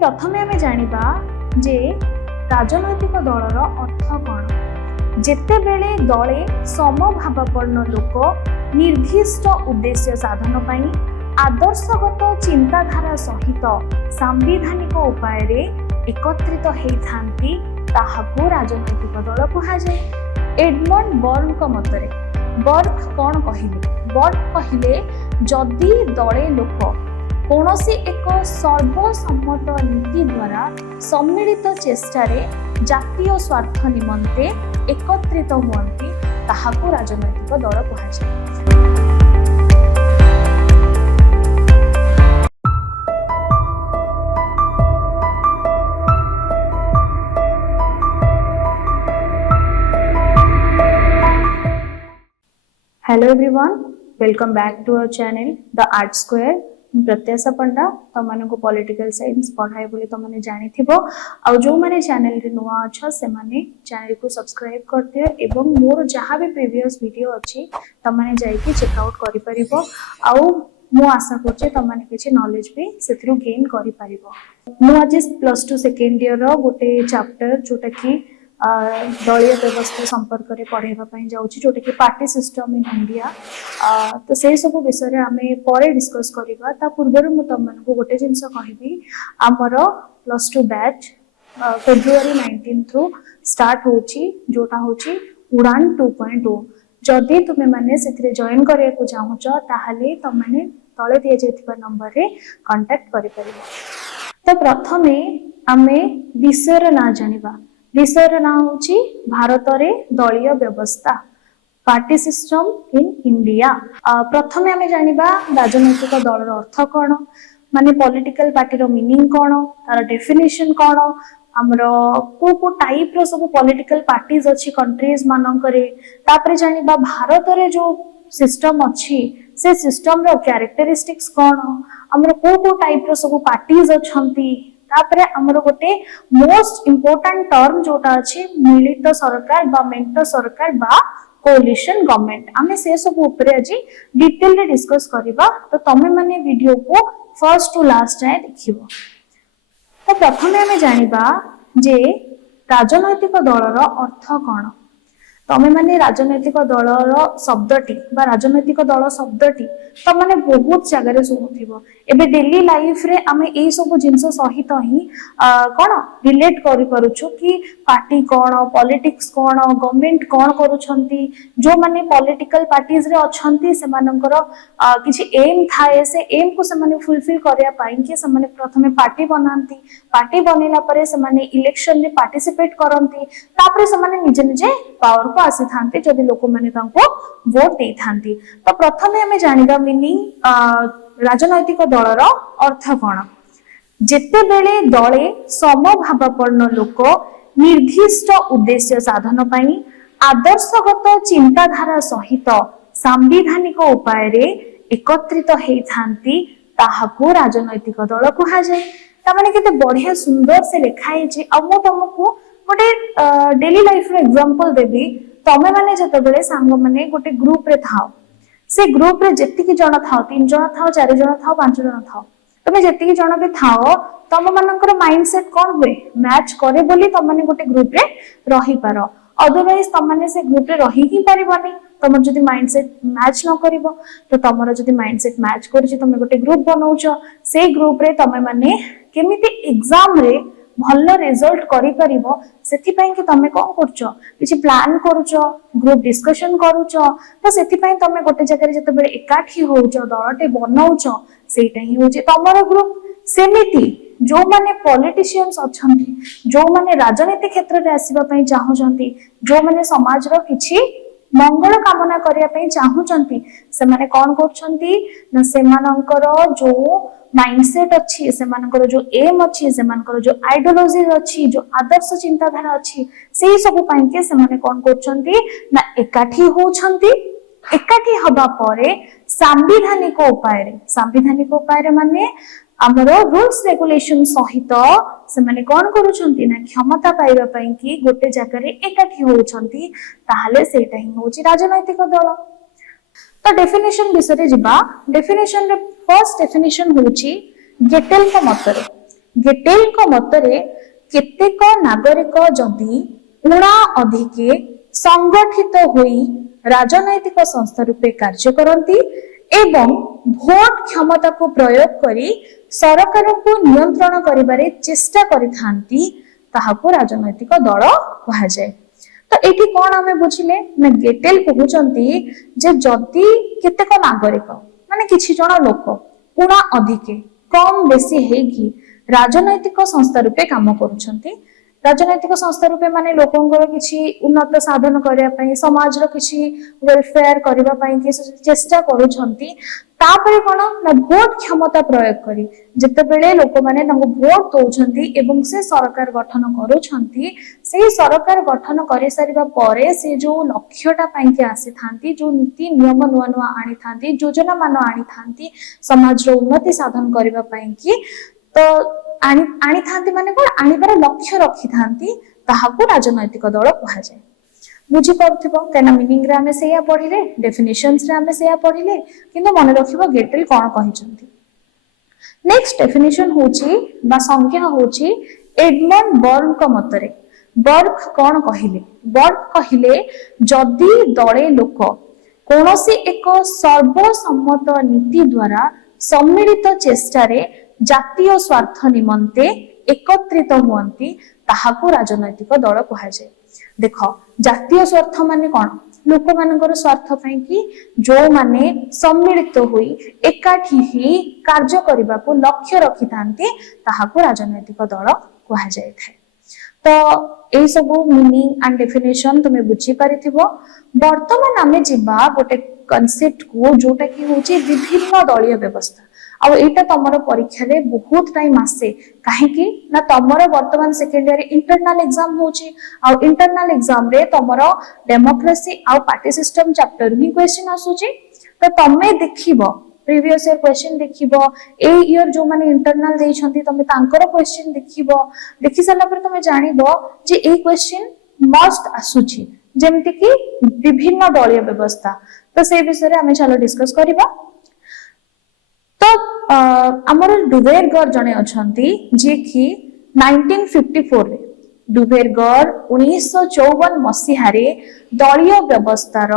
प्रथमे आमे जानिबा जे राजनैतिक दलर अर्थ कौन। जेतेबेले दले समभावापन्न लोक निर्दिष्ट उद्देश्य साधन पाई आदर्शगत चिंताधारा सहित सांविधानिक उपाय रे एकत्रित होइथांती ताहाकू राजनैतिक दल कुहाଯାଏ। एडमंड बर्न का मतरे बर्न कौन कहिले? बर्न कहिले जदि दले लोक कौनसी एक सर्वसम्मत नीति द्वारा सम्मिलित चेष्टारे जातीय स्वार्थ निमंते एकत्रित हुअन्ति ताहाकू राजनैतिक दल कुहाଯାଏ। Hello everyone, welcome back to our channel the Art Square. Pratyasha Panda तमने को पॉलिटिकल साइंस पढ़ाई बोली तमने जानी थिबो। आ जो माने चैनल रे नुवा अच्छा से माने चैनल को सब्सक्राइब कर दियो एवं मोर जहां भी प्रीवियस वीडियो अछि तमने जाई के चेक आउट करि परिबो। आ मु आशा करछे तमने किछि नॉलेज भी सेथरु गेन करि परिबो। मु आज +2 सेकेंड ईयर रो गोटे चैप्टर जोटा कि दलीय व्यवस्था संपर्क में पढ़ाइबा जाऊँगी जोटा कि पार्टी सिस्टम इन इंडिया। तो से सब विषय आम पर डिस्कस करवा। ता पूर्व मु तुमको गोटे जिनस कहबी, आमर +2 बैच फेब्रुआरी 19 रु स्टार्ट होची जोटा होची उड़ान 2.0। जदि तुमे माने सेथिरे जॉइन करिया को चाहूच ताहाले तमने तळे दिया जायतिबा नंबर रे कांटेक्ट करि परिबो। तो प्रथमे आमे विषय ना जानिबा। विषय ना होची भारत रे दलीय व्यवस्था, पार्टी सिस्टम इन इंडिया। प्रथमे आमे जानिबा राजनैतिक दलर अर्थ कौन, माने पॉलिटिकल पार्टी रो मीनिंग कौन, तार डेफिनेशन कौन, हमरो को टाइप रो सब पॉलिटिकल पार्टीज अछि कंट्रीज मानकरे। तापरे जानिबा भारत रे जो सिस्टम अछि से सिस्टम रो कैरेक्टरिस्टिक्स कौन, हमरो को टाइप रो सब पार्टीज अछंती। तापरे हमरो गोटे मोस्ट इंपोर्टेंट टर्म जोटा अछि मिलित सरकार बा मेंट सरकार बा कोलिशन गवर्नमेंट। आमे से सब ऊपर आज डिटेल रे डिस्कस करिबा। तो तमे माने वीडियो को फर्स्ट टू लास्ट जाय देखिबो। तो प्रथमे आमे जानिबा जे राजनैतिक दलर अर्थ कौन। तमे माने राजनैतिक दलर शब्दटी बा राजनैतिक दल शब्दटी त माने बहुत जगह रे सुनुथिबो। एबे डेली लाइफ रे आमे एई सब जिंस सहित ही कोन रिलेट करि परुछु कि पार्टी कोन, पॉलिटिक्स कोन, गवर्नमेंट कोन करूछंती। जो माने पॉलिटिकल पार्टीज रे अछंती से मानकर किछि एम थाए, से एम को से माने फुलफिल करिया पाई कि से माने प्रथमे पार्टी बनांती। पार्टी बनेला परे से माने इलेक्शन रे पार्टिसिपेट करंती। तापरे से माने निजे निजे पावर को आसी थांती जदि लोक माने तांको वोट दे थांती। तो प्रथमे हमें जानिबा मीनिंग राजनैतिक दलर अर्थ कौन। जेते बेले दले समभावापन्न लोक निर्दिष्ट उद्देश्य साधन पाई आदर्शगत चिंताधारा सहित सांविधानिक उपाय रे एकत्रित होइथांती ताहाकू राजनैतिक दल कुहाଯାଏ। ता माने केते बढ़िया सुंदर से लिखा है। आ मु तुमको गोटे डेली लाइफ रो एग्जांपल देबी। तमे माने जते बेले सांग माने गोटे ग्रुप रे थाओ, से ग्रुप रे जेतिकी जण थाओ, 3 जण थाओ, 4 जण थाओ, 5 जण थाओ, तमे जेतिकी जण भी थाओ तम मानकर माइंडसेट कोन हुए मैच करे बोली तम माने गोटे ग्रुप रे रही पारो। अदरवाइज तम माने से ग्रुप रे रही ही परिबनी। तमर जदि माइंडसेट मैच न करिवो तो तमर जदि माइंडसेट मैच करछि तमे गोटे ग्रुप बनाउछो। से ग्रुप रे तमे माने केमिति एग्जाम रे भल रिजल्ट करि परिबो सेथि पई कि तमे कोन करछो, किछि प्लान करछो, ग्रुप डिस्कशन करछो। तो सेथि पई तमे गोटे जगह रे जते बेले एकाठी होउछो, दलटे बनाउछो, सेटा ही होछि तमरो ग्रुप। सेमिति जो माने पॉलिटिशियंस अछंती, जो माने राजनीति क्षेत्र रे आसीबा पई चाहउछंती, जो माने समाज रो किछि मंगल कामना करिया पई चाहउछंती, से माने कोन करछंती ना से मानकर जो माइंडसेट अच्छी, से मानकर जो एम अच्छी, से मानकर जो आइडियोलॉजी अच्छी, जो आदर्श चिंताधारा अच्छी, से सब पई के से माने कोन करछंती ना एकाठी होछंती। एकाठी हबा परे सांविधानिक उपाय रे माने हमरो रूल्स रेगुलेशन सहित से माने कोन करूछंती ना क्षमता पाइबा पई कि गोटे जगह रे एकाठी होछंती, ताहाले सेटा ही होची राजनैतिक दल। तो डेफिनेशन विषय जिबा। डेफिनेशन रे फर्स्ट डेफिनेशन होची गेटेल का मतरे। गेटेल को मतरे केतेक नागरिक जदि उणा अधिके संगठित होई राजनैतिक संस्था रूपे कार्य करती एवं भोट क्षमता को प्रयोग करी सरकार को नियंत्रण करिबारे चेष्टा करिथांती ताहाको राजनैतिक दल कहा जाए। तो एठी कोन हमें बुझिले ना गेटेल कहउचंती जे जदि केतेक नागरिक माने किछि जण लोक उणा अधिके कम बेसी हेगी राजनैतिक संस्था रूपे काम करूछंती। राजनैतिक संस्था रूपे माने लोकंगर किछि उन्नत साधन करिया पई समाज रो किछि वेलफेयर करिबा पई कि चेष्टा करूछंती। तापरे कोन ना भोट क्षमता प्रयोग करी जते बेले लोक माने तांको भोट दोछंती एवं से सरकार गठन करूछंती से सरकार गठन करि सारिबा परे से जो लक्ष्यटा पई कि आसी थांती जो नीति नियम नुवा नुवा आनी थांती योजना मान आनी थांती समाज रो उन्नति साधन करिबा पई कि तो आनी थांती माने कोन आनिबार लक्ष्य रखि थांती ताहाको राजनैतिक दल कहा जाय। बुझी पड़थिबो केना मीनिंग रे हमें सेया पढिले डेफिनेशंस रे हमें सेया पढिले किंतु मन रखिबो गेटेल कोन कहिसंती। नेक्स्ट डेफिनेशन होची बा संज्ञा होची एडमंड बर्ग को मतरे। बर्ग कोन कहिले बर्ग कहिले जदि दळे लोक कोनोसी एक सर्वसम्मत नीति द्वारा सम्मिलित चेष्टा रे जातीय स्वार्थ निमंते एकत्रित हुअंती ताहाको राजनैतिक दल कहा जाय। देखो जातीय स्वार्थ माने कोन लोक मानकर स्वार्थ पई कि जो माने सम्मिलित होई एकाठी ही कार्य करबा को लक्ष्य रखि थांती ताहाको राजनैतिक दल कहा जाय थाए। तो ए सब मीनिंग एंड डेफिनेशन तुमे बुझी पारिथिबो। वर्तमान आमे जिबा गोटे कांसेप्ट को जोटा कि होची विभिन्न दलीय व्यवस्था आ एटा तमरो परीक्षा रे बहुत टाइम आसे काहे कि ना तमरो वर्तमान सेकेंड ईयर इंटरनल एग्जाम होची आ इंटरनल एग्जाम रे तमरो डेमोक्रेसी आ पार्टी सिस्टम चैप्टर ही क्वेश्चन आसुची। तो तमे देखिबो प्रीवियस ईयर क्वेश्चन देखिबो ए ईयर जो माने इंटरनल देई छंती तमे तांकर क्वेश्चन देखिबो देखि सला पर तमे जानिबो जे ए क्वेश्चन मस्ट आसुची जेमति कि विभिन्न दलीय व्यवस्था। तो से विषय रे हमें चलो डिस्कस करिबा। तो हमर डुवेरगर जने अछंती जे कि 1954 रे डुवेरगर 1954 मसीहा रे दलीय व्यवस्थार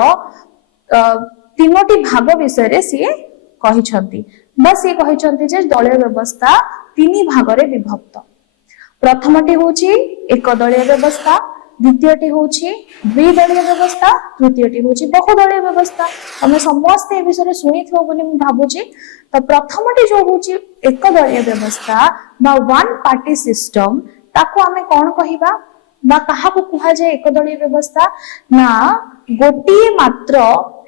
तीनोटी भाग विषय रे सिए कहिसंती। बस ये कहिसंती जे दलीय व्यवस्था तीन भाग रे विभक्त। प्रथमटी होची एक दलीय व्यवस्था, द्वितीयटी होची द्विदलीय व्यवस्था, तृतीयटी होची बहुदलीय व्यवस्था। हमें समस्त ए विषय सुनिथिबो बोली मैं भाबुची। तो प्रथमटी जो होची एक दलीय व्यवस्था बा वन पार्टी सिस्टम ताको हमें कोन कहिबा बा काहा को कुहा जाय एक दलीय व्यवस्था ना गोटिए मात्र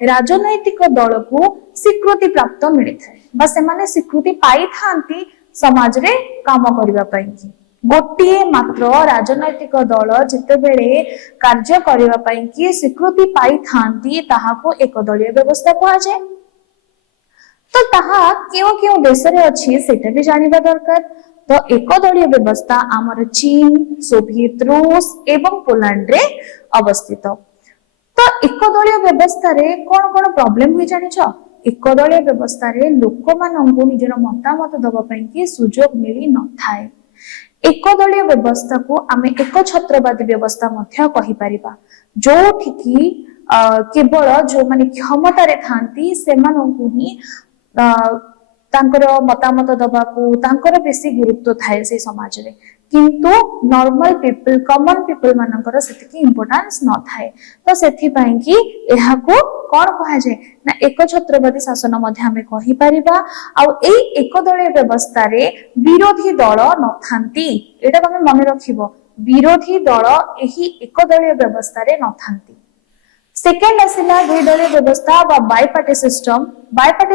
राजनैतिक दल को स्वीकृति प्राप्त मिली थाए बा से माने स्वीकृति पाई थांती समाज रे काम करिबा पई कि गोटिए मात्र राजनैतिक दल जिते बेले कार्य करिबा पई कि स्वीकृति पाई थांती ताहाको एक दलीय व्यवस्था कहा जाय। तो ताहा क्यों देश रे अछि सेटा भी जानिबा दरकार। तो एक दलीय व्यवस्था आमर चीन, सोवियत रूस एवं पोलैंड रे अवस्थित। तो एक दलीय व्यवस्था रे कोन कोन प्रॉब्लम होई जानिछ एक दलीय व्यवस्था रे लोक मानंगु निजर मतामत दबा पई कि सुजोग मिली न थाए। एक दलीय व्यवस्था को आमे एक छत्रवादी व्यवस्था मध्य कहि परिबा जो ठिकी केवल जो माने क्षमता रे थांती सेमानंकु ही तांकर मतामत दबाकू तांकर बेसी गुरुत्व थाए से समाज रे किंतु नॉर्मल पीपल कॉमन पीपल मानकर सेतिकी इंपोर्टेंस न थाए। तो सेथि पई कि एहा को कोन कहा जाय ना एक छत्रवादी शासन मध्ये हमें कहि परिबा। आ एई एक दलीय व्यवस्था रे विरोधी दल न थांती एटा तमे मन रखिबो विरोधी दल एही एक दलीय व्यवस्था रे न थांती। सेकेंड आसिला द्विदलीय व्यवस्था बा बाइपार्टी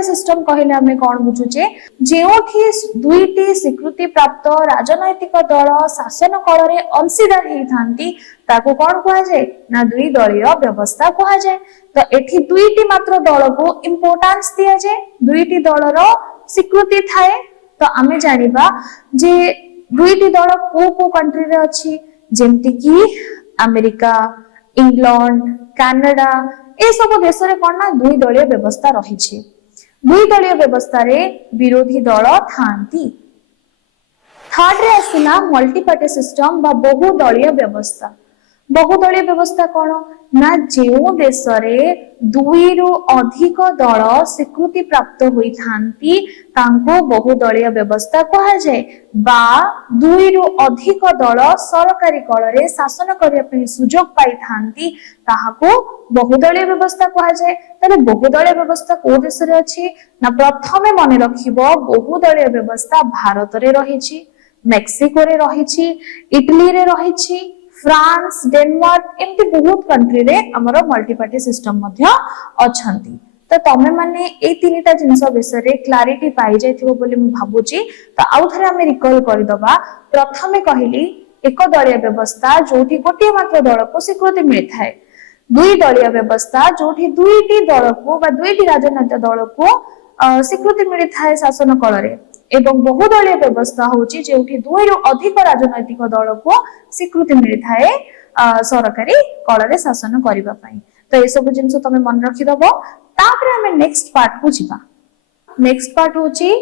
सिस्टम कहले हमें कौन बुझुचे जेउठी दुईटी स्वीकृति प्राप्त राजनैतिक दल शासन काल रे अंशीदार हेई थांती ताको कौन कहा जाय ना द्विदलीय व्यवस्था कहा जाय। तो एठी दुईटी मात्र दल को इंपोर्टेंस दिया जाय दुईटी दलर स्वीकृति थाए। तो आमे जानिबा जे दुईटी दल को कंट्री रे अछि जेमति कि अमेरिका, इंग्लैंड, कनाडा ए सब देश रे कोन ना दुई दलीय व्यवस्था रहिछि। दुई दलीय व्यवस्था रे विरोधी दल थांती। थर्ड रे आसिला मल्टी पार्टी सिस्टम बा बहुदलीय व्यवस्था। बहुदलीय व्यवस्था कौन ना जो देश रे दुई रु अधिक दल स्वीकृति प्राप्त होई थांती तांको बहुदलीय व्यवस्था कहा जाए बा दुई रु अधिक दल सरकारी कल रे शासन करिया पे सुजोग पाई थांती ताहाको बहुदलीय व्यवस्था कहा जाए। ताले बहुदलीय व्यवस्था को देश रे अछि ना प्रथमे मने रखिबो बहुदलीय व्यवस्था भारत रे रहिछि, मेक्सिको रे रहिछि, इटली रे रहिछि, फ्रांस, डेनमार्क एमती बहुत कंट्री रे हमरो मल्टी पार्टी सिस्टम मध्य अछंती। तो तमे माने ए तीनटा जिंस विषय रे क्लैरिटी पाई जाइथिबो बोली मु भाबुची। तो आउ थरे हम रिकॉल करि दबा। प्रथमे कहिली एक दलीय व्यवस्था जोठी गोटे मात्र दल को स्वीकृति मिलि थाए, दुई दलीय व्यवस्था जोठी दुईटी दल को बा दुईटी राजनैतिक दल को स्वीकृति मिलि थाए शासन कल रे, एवं बहुदलीय व्यवस्था होची जेउठी दुई रु अधिक राजनैतिक दल को स्वीकृति मिलि थाए सरकारी कल रे शासन करिबा पई। तो ए सब जिंस तमे मन रखि दबो। तापरे हमें नेक्स्ट पार्ट को जिबा। नेक्स्ट पार्ट होची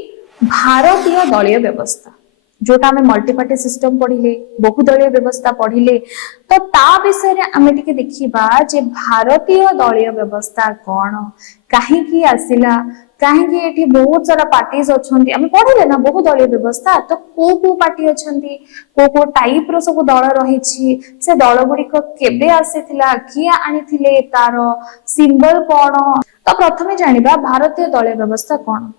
भारतीय दलीय व्यवस्था, जोटा हमें मल्टी पार्टी सिस्टम पढ़िले, बहुदलीय व्यवस्था पढ़िले। तो ता विषय रे हमें टिके देखिबा जे भारतीय दलीय व्यवस्था कोन, काहे की आसिला, काहे की एठी बहुत सारा पार्टीज अछंती। हमें पढ़िले ना बहुदलीय व्यवस्था, तो को पार्टी अछंती, को टाइप रो सब दल रहिछि, से दल गुडी को केबे आसीथिला, किया आनिथिले, तारो सिंबल कोन। तो प्रथमे जानिबा भारतीय दलीय व्यवस्था कोन।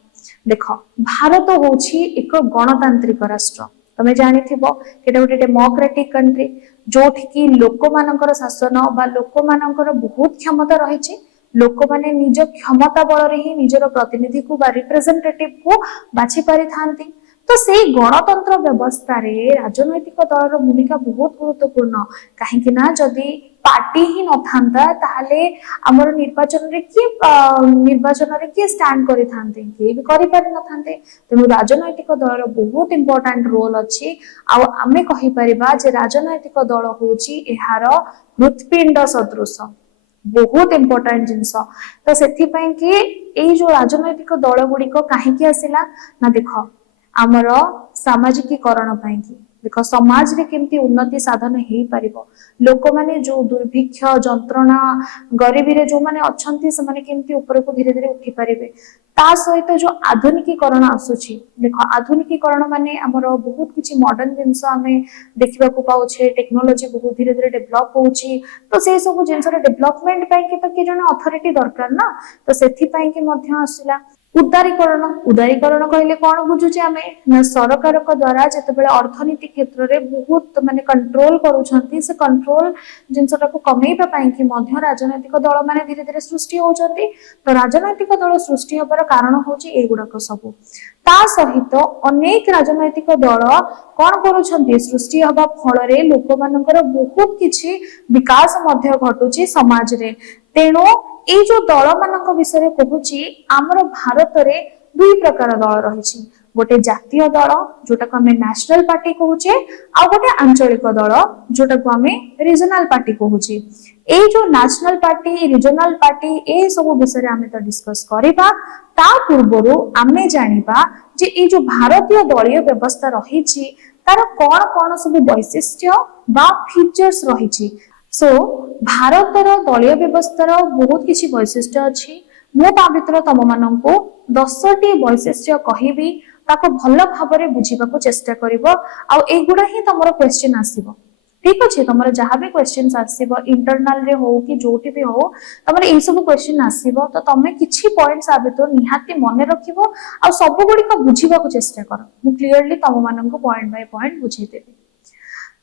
देखो भारत होची एक गणतांत्रिक राष्ट्र, तमे जानि थिबो केटा गोटे डेमोक्रेटिक कंट्री जोठी की लोक मानकर शासन बा लोक मानकर बहुत क्षमता रहिछि। लोक माने निज क्षमता बल रे ही निजर प्रतिनिधि को बा रिप्रेजेंटेटिव को बाछि पारि थांती। तो सेई गणतंत्र व्यवस्था रे राजनैतिक दलर भूमिका बहुत गुरुत्वपूर्ण, काहे कि ना जदी पार्टी ही न थांता ताहले हमर निर्वाचन रे के स्टैंड करि थांते, के भी करि पारि न थांते। तेनु राजनैतिक दलर बहुत इंपोर्टेंट रोल अछि। आ आमे कहि परिबा जे राजनैतिक दल होची एहार हृत्पिंड सदृश, बहुत इंपोर्टेंट जिंस। तो सेथि पई कि एई जो राजनैतिक दल गुडी को काहे कि आसिला ना, देखो आमर सामाजिकीकरण पई कि देखो समाज रे केमती उन्नति साधन हेई परिबो, लोक माने जो दुर्भिक्ष जंत्रणा गरीबी रे जो माने अछंती से माने केमती ऊपर को धीरे धीरे उठी परिबे। ता सहित जो आधुनिकीकरण आसुची, देखो आधुनिकीकरण माने हमर बहुत किछि मॉडर्न जिंस हमें देखिबा को पाउछे, टेक्नोलॉजी बहुत धीरे धीरे डेवलप होउची। तो से सब जिंस रे डेवलपमेंट पई कि तो कि जण अथॉरिटी दरकार ना, तो सेथि पई कि मध्य आसिला उदारीकरण। उदारीकरण कहले कोन बुझुचे आमे ना, सरकार को द्वारा जते बेले अर्थनीति क्षेत्र रे बहुत माने कंट्रोल करूछंती, से कंट्रोल जिंसटा को कमेइबा पई कि मध्य राजनैतिक दल माने धीरे धीरे सृष्टि होउछंती। तो राजनैतिक दल सृष्टि होबार कारण होउची एगुडा सब। ता सहित अनेक राजनैतिक दल कोन करूछंती, सृष्टि होबा फल रे लोक मानकर बहुत किछि विकास मध्य घटुची समाज रे। तेणु ए जो दल मानक विषय कहूची, आमर भारत रे दुई प्रकार दल रहिछि, गोटे जातीय दल जोटा को हमें नेशनल पार्टी कहूचे, आ गोटे आंचलिक दल जोटा को हमें रीजनल पार्टी कहूचे। ए जो नेशनल पार्टी रीजनल पार्टी ए सब विषय आमे तो डिस्कस करिबा। ता पूर्वरु आमे जानिबा जे ए जो भारतीय दलीय व्यवस्था रहिछि तार कोन कोन सब वैशिष्ट्य बा फीचर्स रहिछि। सो भारतर दलीय व्यवस्थार बहुत किछि वैशिष्ट्य अछि। मु ता भितर तम माननकु 10टी वैशिष्ट्य कहिबी, ताको भल भाबरे बुझिबाको चेष्टा करिवो। आ एगुडा ही तमरो क्वेश्चन आसीबो, ठीक अछि। तमरो जहा भी क्वेश्चंस आसीबो इंटरनल रे हो कि जोटी भी हो, तमरो ए सब क्वेश्चन आसीबो। तो तमे किछि पॉइंट्स आ भितर निहाती मने रखिबो आ सब गुडी को बुझिबाको चेष्टा करो। मु क्लियरली तम माननकु पॉइंट बाय पॉइंट बुझाइ देबी।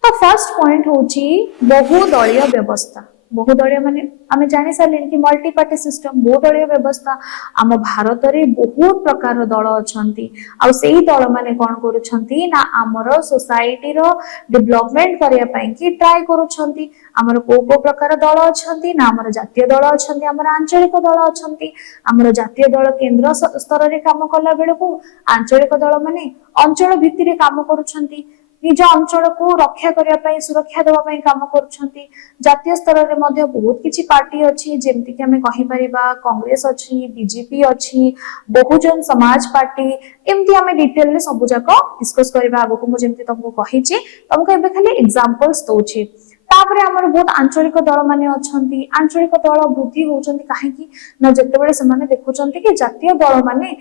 तो फर्स्ट पॉइंट होची बहुदलीय व्यवस्था। बहुदलीय माने आमे जानि सारले कि मल्टी पार्टी सिस्टम। बहुदलीय व्यवस्था आम भारत रे बहुत प्रकार दल अछंती, आ सेही दल माने कोन करूछंती ना हमर सोसाइटी रो डेवलपमेंट करिया पई कि ट्राई करूछंती। हमर को प्रकार दल अछंती ना, हमर जातीय दल अछंती, हमर आंचलिक दल अछंती। हमर जातीय दल केंद्र स्तर रे काम कला बेले को, आंचलिक दल माने अंचल भित्ति रे काम करूछंती। निज अंचल को रक्षा करने सुरक्षा देवाई काम करुछंती। जातीय स्तर में मध्य बहुत किछि पार्टी अछि जेमति कि हमें कहि परिबा कांग्रेस अछि, बीजेपी अछि, बहुजन समाज पार्टी, एमती हमें डिटेल रे सब जाक डिस्कस करबा। आगो को मु जेमति तुमको कहिछि तुमको एबे खाली एग्जांपल्स दोछि। तापरे हमर बहुत आंचलिक दल माने अछंती। आंचलिक दल वृद्धि होचंती काहेकि ना जतेबेले समाने देखुचंती कि जातीय दल माने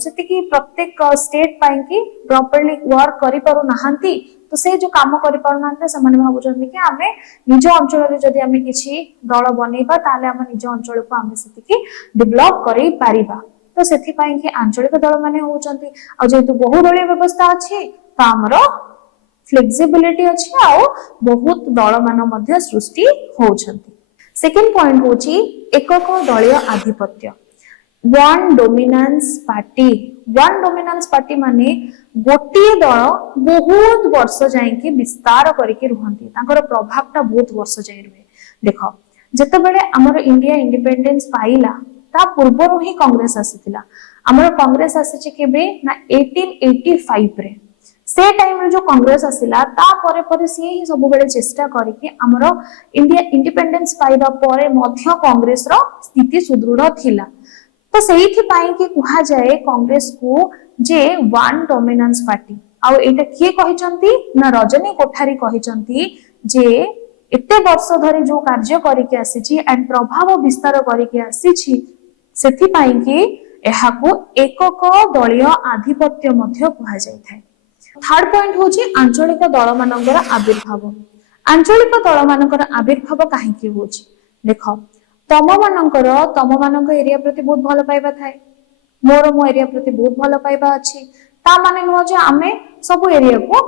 सेति कि प्रत्येक स्टेट पाई कि प्रॉपर्ली वर्क करि पारु नाहंती। तो से जो काम करि पारु नाहंती समाने भाबुचंती कि आमे निज अंचल रे जदि आमे किछि दल बनेबा ताले आमे निज अंचल को आमे सेति कि डेवलप करि पारिबा। तो सेथि पाई कि आंचलिक दल माने होचंती। आ जेतु बहुदलीय व्यवस्था अछि तो हमरो फ्लेक्सिबिलिटी अछि आ बहुत दल मान मध्य सृष्टि होउछंती। सेकंड पॉइंट होची एकक दलीय आधिपत्य, one dominance party. One dominance party माने गोटे दल बहुत वर्ष जाए कि विस्तार करके रुहंती, तांकर प्रभावटा बहुत वर्ष जाए रुहे। देखो जेतेबेले हमर इंडिया इंडिपेंडेंस पाइला ता पूर्वरु ही कांग्रेस आसीतिला। हमर कांग्रेस आसीछि केबे ना 1885 रे। से टाइम रे जो कांग्रेस आसिला ता परे परे से ही सब बेले चेष्टा करके हमरो इंडिया इंडिपेंडेंस पाइबा परे मध्य कांग्रेस रो स्थिति सुदृढ़ थिला। तो सेहिथि पाई कि कुहा जाए कांग्रेस को जे वन डोमिनेंस पार्टी। आ एटा किए कहिचंती ना रजनी कोठारी कहिचंती जे एते वर्ष धरि जो कार्य करके आसीछि एंड प्रभाव विस्तार करके आसीछि सेथि पाई कि एहाको एकक दलीय आधिपत्य मध्य कुहा जाय थाए। थर्ड पॉइंट होची आंचलिक दल मानकर आविर्भाव। आंचलिक दल मानकर आविर्भाव काहेकि होची देखो तम मानक एरिया प्रति बहुत भल पाइबा थाए, मोर मो एरिया प्रति बहुत भल पाइबा अछि। ता माने नुह जे आमे सब एरिया को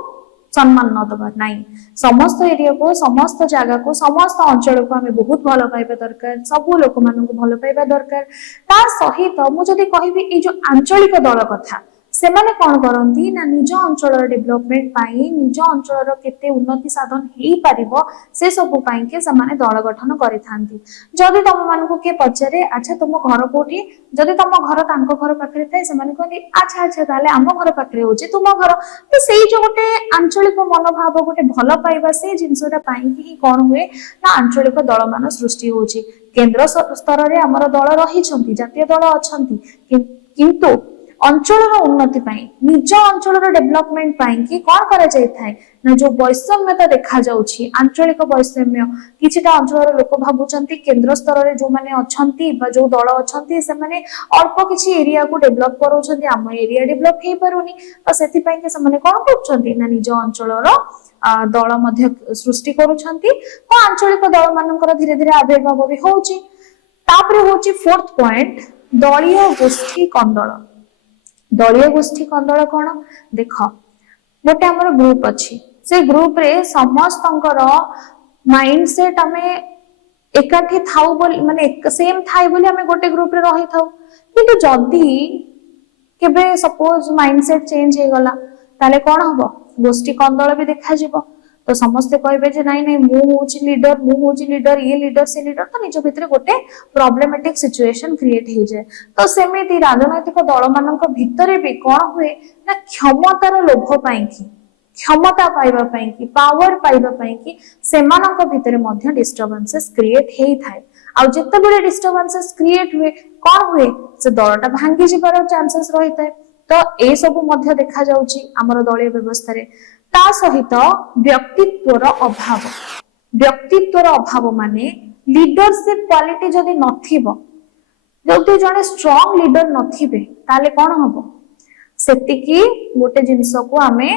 सम्मान न दबा नहीं, समस्त एरिया को समस्त जगह को समस्त अंचल को आमे बहुत भल पाइबा दरकार, सब लोक मान को भल पाइबा दरकार। ता सहित मु जदि कहिबि ए जो आंचलिक दल कथा सेमाने कौन करती ना निज अंचल डेवलपमेंट पाई निज अंचल केते उन्नति साधन हेई पारिबो से सब पाई के समाने दल गठन करिथांती। जदि तम मानको के पचारे अच्छा तुम घर कोठी, जदि तम घर तांको घर पाखरे थाए समाने कहते अच्छा अच्छा ताले आम घर पाखरे होची तुम घर। तो सेई जो गोटे आंचलिक मनोभाव गोटे भल पाइबा से जिनसटा पाई कि कोन हुए ना आंचलिक दल मान सृष्टि होची। केंद्र स्तर रे हमर दल रहिछंती, जातीय दल अछंती, किंतु अंचल उन्नति पाई निज अंचल डेवलपमेंट पाई कि कौन करा जाय थाए ना जो वैषम्यता देखा जाउछि आंचलिक वैषम्य किछिटा अंचल लोक भाबुचंती केंद्र स्तर रे जो माने अछंती बा जो दल अछंती से माने अल्प किछि एरिया को डेवलप करूछंती, आम एरिया डेवलप हेई पारुनी। तो सेति पाई के से माने कोन करूछंती ना निज अंचल दल मध्य सृष्टि करूछंती। तो आंचलिक दल मानकर धीरे धीरे आविर्भाव भी होउछि। तापरे होउछि फोर्थ पॉइंट दलीय गोष्ठी कंदल। दलीय गोष्ठी कंदल कौन देख गोटे आमर ग्रुप अच्छी से ग्रुप रे समस्तंकर माइंडसेट आमे एकाठी थाउ बोली माने सेम थाई बोली आमे गोटे ग्रुप रे रही थाउ। किंतु जदी केबे सपोज माइंडसेट चेंज हे गला ताले कोन हबो गोष्ठी कंदल भी देखा जिवो। तो समस्ते कहबे जे नाइ नाइ मु होची लीडर ये लीडर से लीडर तो निज भितर गोटे प्रॉब्लमेटिक सिचुएशन क्रिएट हे जाय। तो सेमिति राजनैतिक दल मानक भितरे भी कोन हुए ना क्षमतार लोभ पाई कि क्षमता पाइबा पाई कि पावर पाइबा पाई कि सेमानक भितरे मध्य डिस्टर्बेंसेस क्रिएट हेई थाए। आ जत्ते बेले डिस्टर्बेंसेस क्रिएट हुए कोन हुए से दलटा भांगी जिबार चांसेस रही थाए। तो ए सब मध्य देखा जाउची हमर दलीय व्यवस्था रे। ता सहित व्यक्तित्वर अभाव माने लीडरशिप क्वालिटी जदि नथिबो जदि जने स्ट्रांग लीडर नथिबे ताले कोन हबो सेतिकी गोटे जिंस को आमे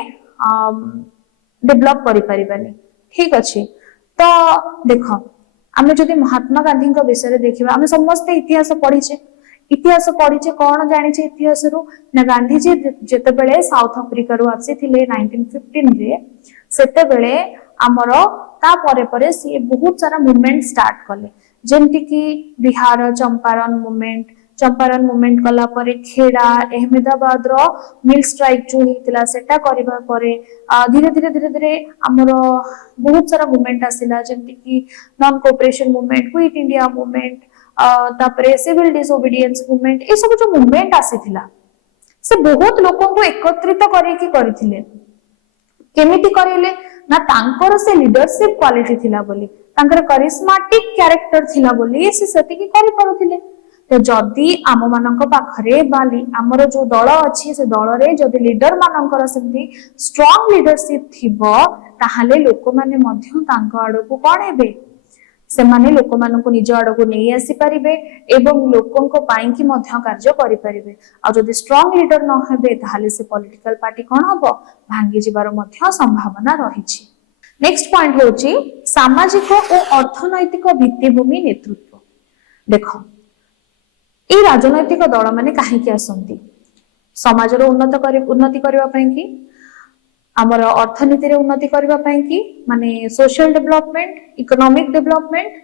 डेवलप करि परिबानी। ठीक अछि। तो देखो आमे जदि महात्मा गांधी को विषय रे देखिबा आमे समस्त इतिहास पढ़िचे कौन जानिचे इतिहास रु ना गांधी जी जेते बेले साउथ अफ्रीका रु आसीथिले 1915 रे सेते बेले हमरो ता परे परे से बहुत सारा मूवमेंट स्टार्ट कले जेमति कि बिहार चंपारण मूवमेंट कला परे खेड़ा अहमदाबाद रो मिल स्ट्राइक जो हेतिला सेटा करबा परे धीरे धीरे हमरो बहुत सारा मूवमेंट आसिला जेमति कि non cooperation movement, quit India movement, तापरे सिविल डिसोबीडियंस मूवमेंट ए सब जो मूवमेंट आसीथिला से बहुत लोगों को एकत्रित करके करथिले। केमिति करेले ना तांकर से लीडरशिप क्वालिटी थिला बोली तांकर करिस्माटिक कैरेक्टर थिला बोली से सेति की करि परुथिले तो जदि आम मानक पाखरे बाली आमर जो दल अच्छी से दल रे जदि लीडर मानकर सेमती स्ट्रांग लीडरशिप थिबो ताहाले लोक माने मध्य तांको आडको कोन हेबे से माने लोक माननको निज आडको नै आसी परिबे एवं लोकंको पाई की मध्य कार्य करि परिबे आ जदि स्ट्रांग लीडर न हेबे ताहाले से पॉलिटिकल पार्टी कोन हबो भांगी जिबार मध्य संभावना रहिछि। नेक्स्ट पॉइंट होछि सामाजिक और अर्थनैतिक भित्तिभूमि नेतृत्व। देखो ए राजनैतिक दल माने काहेकि आसंती समाजर उन्नति करबा पई कि आमर अर्थनीति रे उन्नति करबा पई कि माने सोशल डेवलपमेंट इकोनॉमिक डेवलपमेंट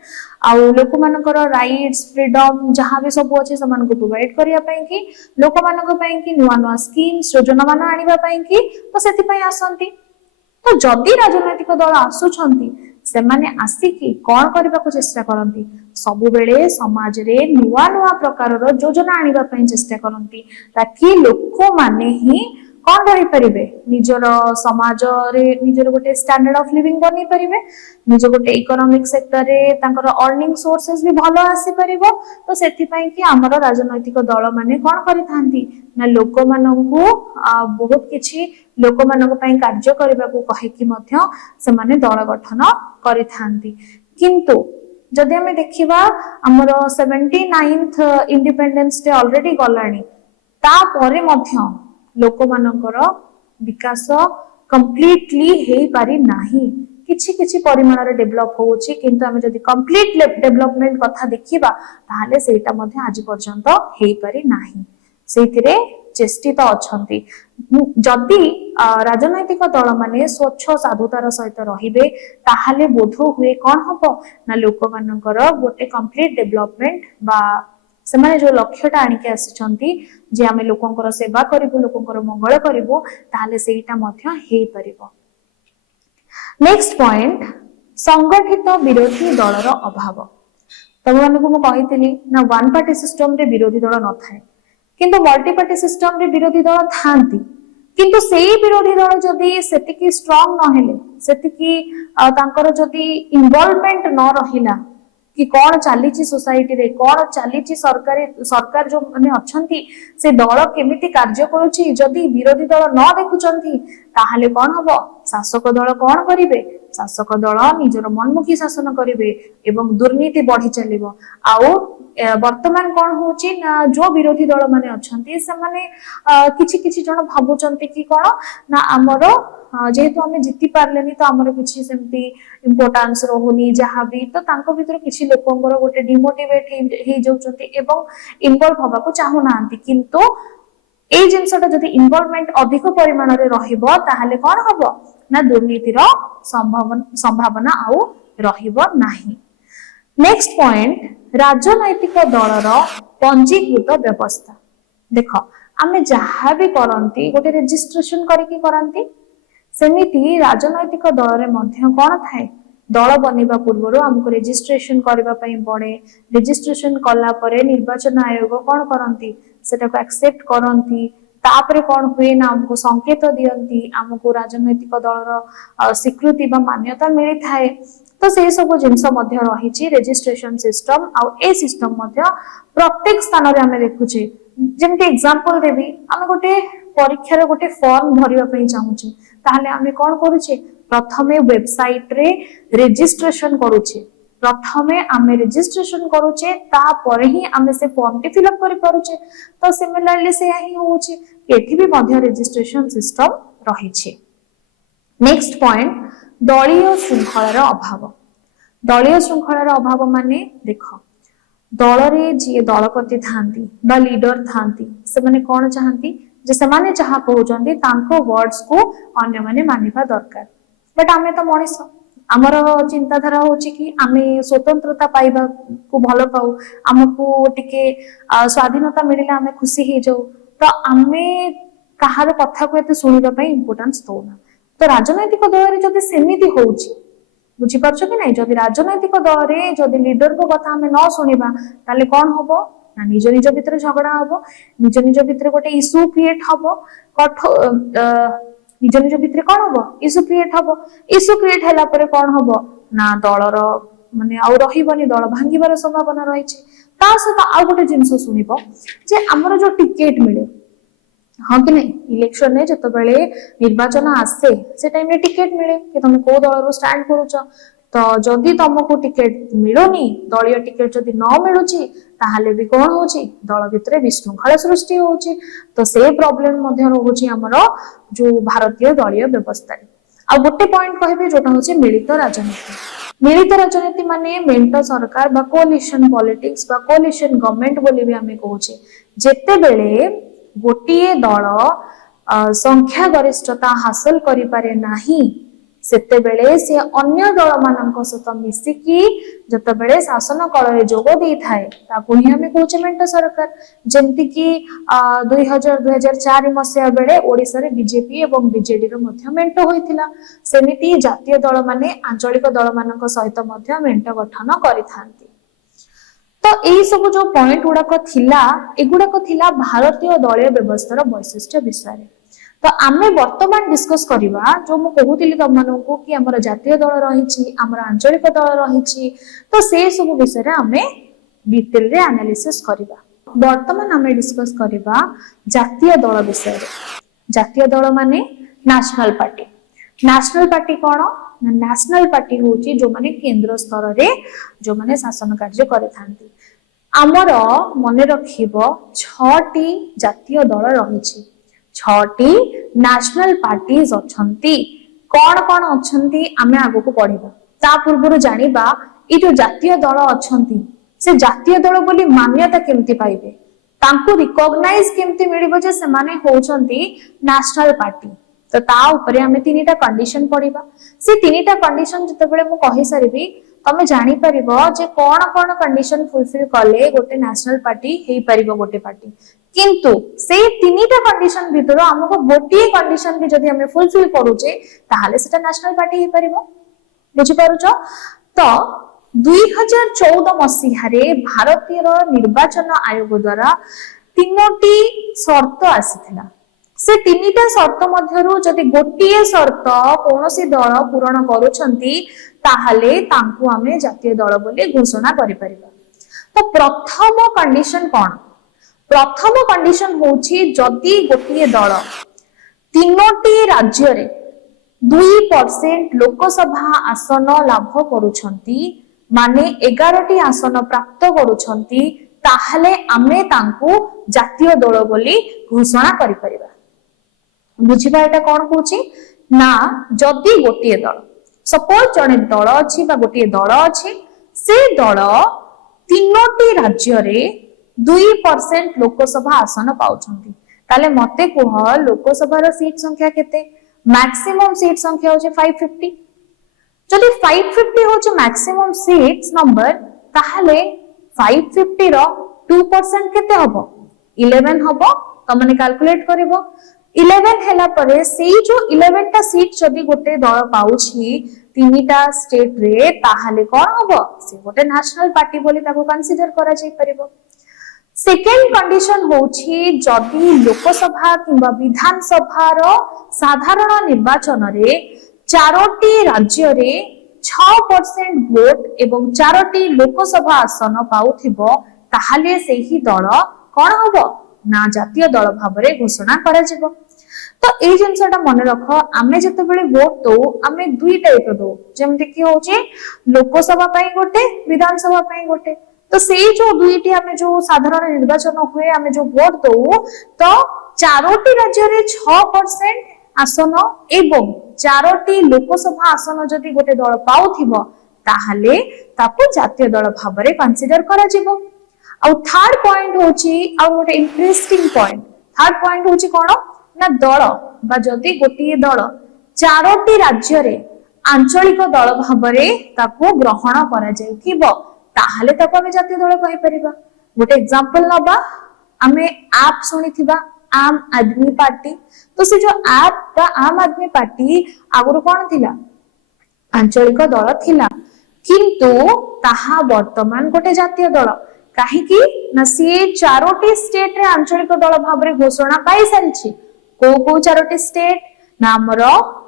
आउ लोक मानकर राइट्स फ्रीडम जहां भी सब अछि समान को प्रोवाइड करिया पई कि लोक मानक पई कि नुवा नुवा स्कीम्स योजना मान आनिबा पई कि तो सेति पई आसंती। तो जदि राजनैतिक दल आसुछंती से माने आसिकी कोन करबा को चेष्टा करंती सबु बेले समाज रे नुवा नुवा प्रकार रो योजना आनिबा पई चेष्टा करंती ताकि लोक माने ही कोन करि परिबे निजर समाज रे निजर गोटे स्टैंडर्ड ऑफ लिविंग बनि परिबे निज गोटे इकोनॉमिक सेक्टर रे तांकर अर्निंग सोर्सेस भी भलो आसी परिबो। तो सेति पई कि हमर राजनैतिक दल माने कोन करि थांती ना लोक माननकु बहुत किछि लोक मानक पई कार्य करबा को कहि कि मध्य से माने दल गठन करि थांती। किंतु जदि हमें देखिबा हमर 79th इंडिपेंडेंस डे ऑलरेडी गलानी ता परे मध्य लोक मानकर विकास कंप्लीटली हे पारि नाही किछि किछि परिमाण रे डेवलप होउछि किंतु हम जदि कंप्लीट डेवलपमेंट कथा देखिबा ताहाले सेटा मध्य आज पर्यंत हे पारि नाही सेथिरे चेष्टित अछंती। जदि राजनैतिक दल माने स्वच्छ साधुतार सहित रहिबे ताहाले बोध हुए कोन हबो ना लोक मानकर गोटे कंप्लीट डेवलपमेंट बा से माने जो लक्ष्यटा आनिके आछंती जे आमे लोकंकर सेवा करिबो लोकंकर मंगल करिबो ताहाले सेटा मध्य हे परिबो। नेक्स्ट पॉइंट संगठित विरोधी दलर अभाव। तब मानकु म कहितली ना वन पार्टी सिस्टम रे विरोधी दल न थाए किंतु मल्टी पार्टी सिस्टम रे विरोधी दल थांती किंतु सेही विरोधी दल जदि सेतिकी स्ट्रांग न हेले सेतिकी तांकर जदि इन्वॉल्वमेंट न रहिला कि कौन चली सोसाइटी रे कौन चली सरकार जो माने अछंती से दल केमिति कार्य करूची जदि विरोधी दल न देखुचंती ताहाले कौन हबो शासक दल कौन करिवे शासक दल निजर मनमुखी शासन करिवे एवं दुर्नीति बढ़ी चलिबो। आउ वर्तमान कौन होची ना जो विरोधी दल माने अछंती से माने किछि किछि जण भाबुचंती कि कोन ना हमरो जेहेतु आमे जीति पारलेनी तो हमरो किछि सेमती इंपोर्टेंस रहुनी जहा भी तो तांको भितर किछि लोकंकर गोटे डिमोटिवेट हे जाउचंती एवं इन्वॉल्व होबा को चाहू नांती किंतु ए जिंसटा जदि इन्वॉल्वमेंट अधिक परिमाण रे रहिबो ताहाले कोन हबो ना दुर्नीतिर संभावना आउ रहिबो नाही। नेक्स्ट पॉइंट राजनैतिक दलर पंजीकृत व्यवस्था। देखो आमे जहा भी करंती गोटे रजिस्ट्रेशन करके करंती सेमिति राजनैतिक दल रे मध्य कोन थाए दल बनिबा पूर्वरो हमको रजिस्ट्रेशन करबा पई पड़े रजिस्ट्रेशन कला परे निर्वाचन आयोग कोन करंती सेटा को एक्सेप्ट करंती तापरे कोन हुए ना हमको संकेत दियंती हमको राजनैतिक दलर स्वीकृति बा मान्यता मिली थाए। तो से सब जिनस मध्य रही रजिस्ट्रेशन सिस्टम आ ए सिस्टम मध्य प्रत्येक स्थान रे हमें देखुचे जेमते एग्जांपल देबी हम गोटे परीक्षा रे गोटे फॉर्म भरिबा पई चाहूची ताहले हमें कोन करूचे प्रथमे वेबसाइट रे रजिस्ट्रेशन करूचे प्रथमे आमे रजिस्ट्रेशन करूचे ता परे ही आमे से फॉर्म टी फिल अप करि पारुचे। तो सिमिलरली से ही होउची एठी भी मध्य रजिस्ट्रेशन सिस्टम रही छे। नेक्स्ट पॉइंट दलीय श्रृंखलार अभाव। दलीय श्रृंखलार अभाव माने देखो दल रे जे दलपति थांती बा लीडर थांती से माने कोन चाहंती जे से माने जहा कहउचंती तांको वर्ड्स को अन्य माने मानिबा दरकार बट आमे तो मनीष आमर चिंताधारा होची कि आमे स्वतंत्रता पाइबा को भलो पाऊ हमको टिके स्वाधीनता मिलिले आमे खुशी हे जाऊ तो आमे कहार कथा को एते सुनिबा पई इंपोर्टेंस दोना। तो राजनैतिक दल रे जदि सेमिति होउची बुझी परछो कि नै जदि राजनैतिक दल रे जदि लीडर को कथा हमें न सुनिबा ताले कोन होबो ना निज निज भितर झगड़ा होबो निज निज भितर गोटे इश्यू क्रिएट होबो निज निज भितर कौन हम इश्यू क्रिएट हम इश्यू क्रिएट है कौन हम ना दलर माने आउ रहिबनी दल भांगिबार संभावना रही ता सहित आउ गोटे जिनस शुणव जे आमर जो टिकेट मिले हाँ कि नहीं इलेक्शन में जो निर्वाचन आसे से टाइम रे टिकेट मिले कि तुम को दल स्टैंड करूछ तो जदि तुमको टिकेट मिलुनी दलीय टिकेट जदि न मिलुची ताहले भी कौन होची दल भितर विशृंखला सृष्टि होची तो से प्रॉब्लम मध्य रहउची हमरो जो भारतीय दलीय व्यवस्था आ गोटे पॉइंट कहबे जोटा होची मिलित राजनीति माने मेंट सरकार बा कोलिशन पॉलिटिक्स बा कोलिशन गवर्नमेंट बोली भी हमें कहूचे जेते बेले गोटिए दल संख्या गरिष्ठता हासिल करि पारे नाही सेते बेले से अन्य दल मानक सहित मिसिकी जते बेले शासन कल रे जोग देई थाए ताको ही हमें कहूचे मेंट सरकार जेंति कि 2000-2004 मसिया बेले ओडिसा रे बीजेपी एवं बीजेडी रो मध्य मेंट होइथिला सेमिति जातीय दल माने आंचलिक दल मानक सहित मध्य मेंट गठन करिथांती तो एई सब जो पॉइंट गुड़ाक थिला एगुड़ाक थिला भारतीय दलीय व्यवस्थार वैशिष्ट्य विषय तो आमे वर्तमान डिस्कस करिबा जो मु कहूतिली तमनको कि हमर जातीय दल रहिछि हमर आंचलिक दल रहिछि तो से सब विषय रे आमे डिटेल रे एनालिसिस करिबा वर्तमान आमे डिस्कस करिबा जातीय दल विषय रे जातीय दल माने नेशनल पार्टी कोन नेशनल पार्टी होची जो माने केंद्र स्तर रे जो माने शासन कार्य करे थांती हमर मने रखिबो 6टी जातीय दल रहिछि 6टी नेशनल पार्टीज अछंती कौन कौन अछंती आमे आगो को पढिबा ता पूर्वरु जानिबा ई जो जातीय दल अछंती से जातीय दल बोली मान्यता केमती पाइबे तांको रिकॉग्नाइज केमती मिलिबो जे से माने होचंती नेशनल पार्टी तो ता ऊपर आमे तीनटा कंडीशन पढिबा से तीनटा कंडीशन जते बेले मु कहि सारिबी तमे जानि परिबो जे कोन कोन कंडीशन फुलफिल कले गोटे नेशनल पार्टी हेई परिबो गोटे पार्टी किंतु से तीनटा कंडीशन भितर हमको गोटे कंडीशन भी जदि हमें फुलफिल करूचे ताहाले सेटा नेशनल पार्टी हेई परिबो बुझि पारुचो तो 2014 मसीहारे भारतीय निर्वाचन आयोग द्वारा तीनोटी शर्त आसीथिला से तीनटा शर्त मध्यरु जदि गोटिए शर्त कोनोसी दल पूर्ण करूछंती ताहाले तांकु हमें जातीय दल बोली घोषणा करि परिबा तो प्रथम कंडीशन कोन प्रथम कंडीशन होची जदि गोटिए दल तीनोटी राज्य रे 2% लोकसभा आसन लाभ करूछंती माने 11टी आसन प्राप्त करूछंती ताहले आमे तांकु जातीय दल बोली घोषणा करि परिबा बुझिबा एटा कोन कहूची ना जदि गोटिए दल सपोज जने दल अछि बा गोटिए दल अछि से दल तीनोटी राज्य रे 2% लोकसभा आसन पाउछंती ताले मते कुह लोकसभा रो सीट संख्या केते मैक्सिमम सीट संख्या होचे 550 जदि 550 होचे मैक्सिमम सीट्स नंबर ताहले 550 रो 2% केते हबो 11 हबो त माने कैलकुलेट करबो 11 हैला परे सेई जो 11 टा सीट जदि गोटे दल पाउछि तीनटा स्टेट रे ताहले कोन हबो से गोटे नेशनल पार्टी बोली ताको कंसीडर करा जाई परिबो सेकेंड कंडीशन होछि जदि लोकसभा किंबा विधानसभा रो साधारण निर्वाचन रे चारोटी राज्य रे 6% वोट एवं चारोटी लोकसभा आसन पाउथिबो ताहाले सेही दल कोन हबो ना जातीय दल भाबरे घोषणा करा जिवो तो ए जिनसटा मन रख आमे जते बेले वोट दो आमे दुई टाइप दो जेमते कि होचे लोकसभा पई गोटे विधानसभा पई गोटे तो सेई जो दुईटी आमे जो साधारण निर्वाचन हुए आमे जो वोट दो तो चारोटी राज्य रे 6% आसन एवं चारोटी लोकसभा आसन जदि गोटे दल पाउथिबो ताहाले ताको जातीय दल भाबरे कंसीडर करा जिवो आ थर्ड पॉइंट होची आ गोटे इंटरेस्टिंग पॉइंट थर्ड पॉइंट होची कोन ना दल बा जदि गोटिए दल चारोटी राज्य रे आंचलिक दल भाबरे ताको ग्रहण करा जायकिबो ताहाले ताको हमें जातीय दल कहि परिबा गोटे एग्जांपल नबा हमें आप सुनिथिबा आम आदमी पार्टी तो से जो आप बा आम आदमी पार्टी आगुर कोन थिला आंचलिक दल थिला किंतु ताहा वर्तमान गोटे जातीय दल काहेकि ना से चारोटी स्टेट रे आंचलिक दल भाबरे घोषणा पाई सारिछि को चारोटी स्टेट ना हमर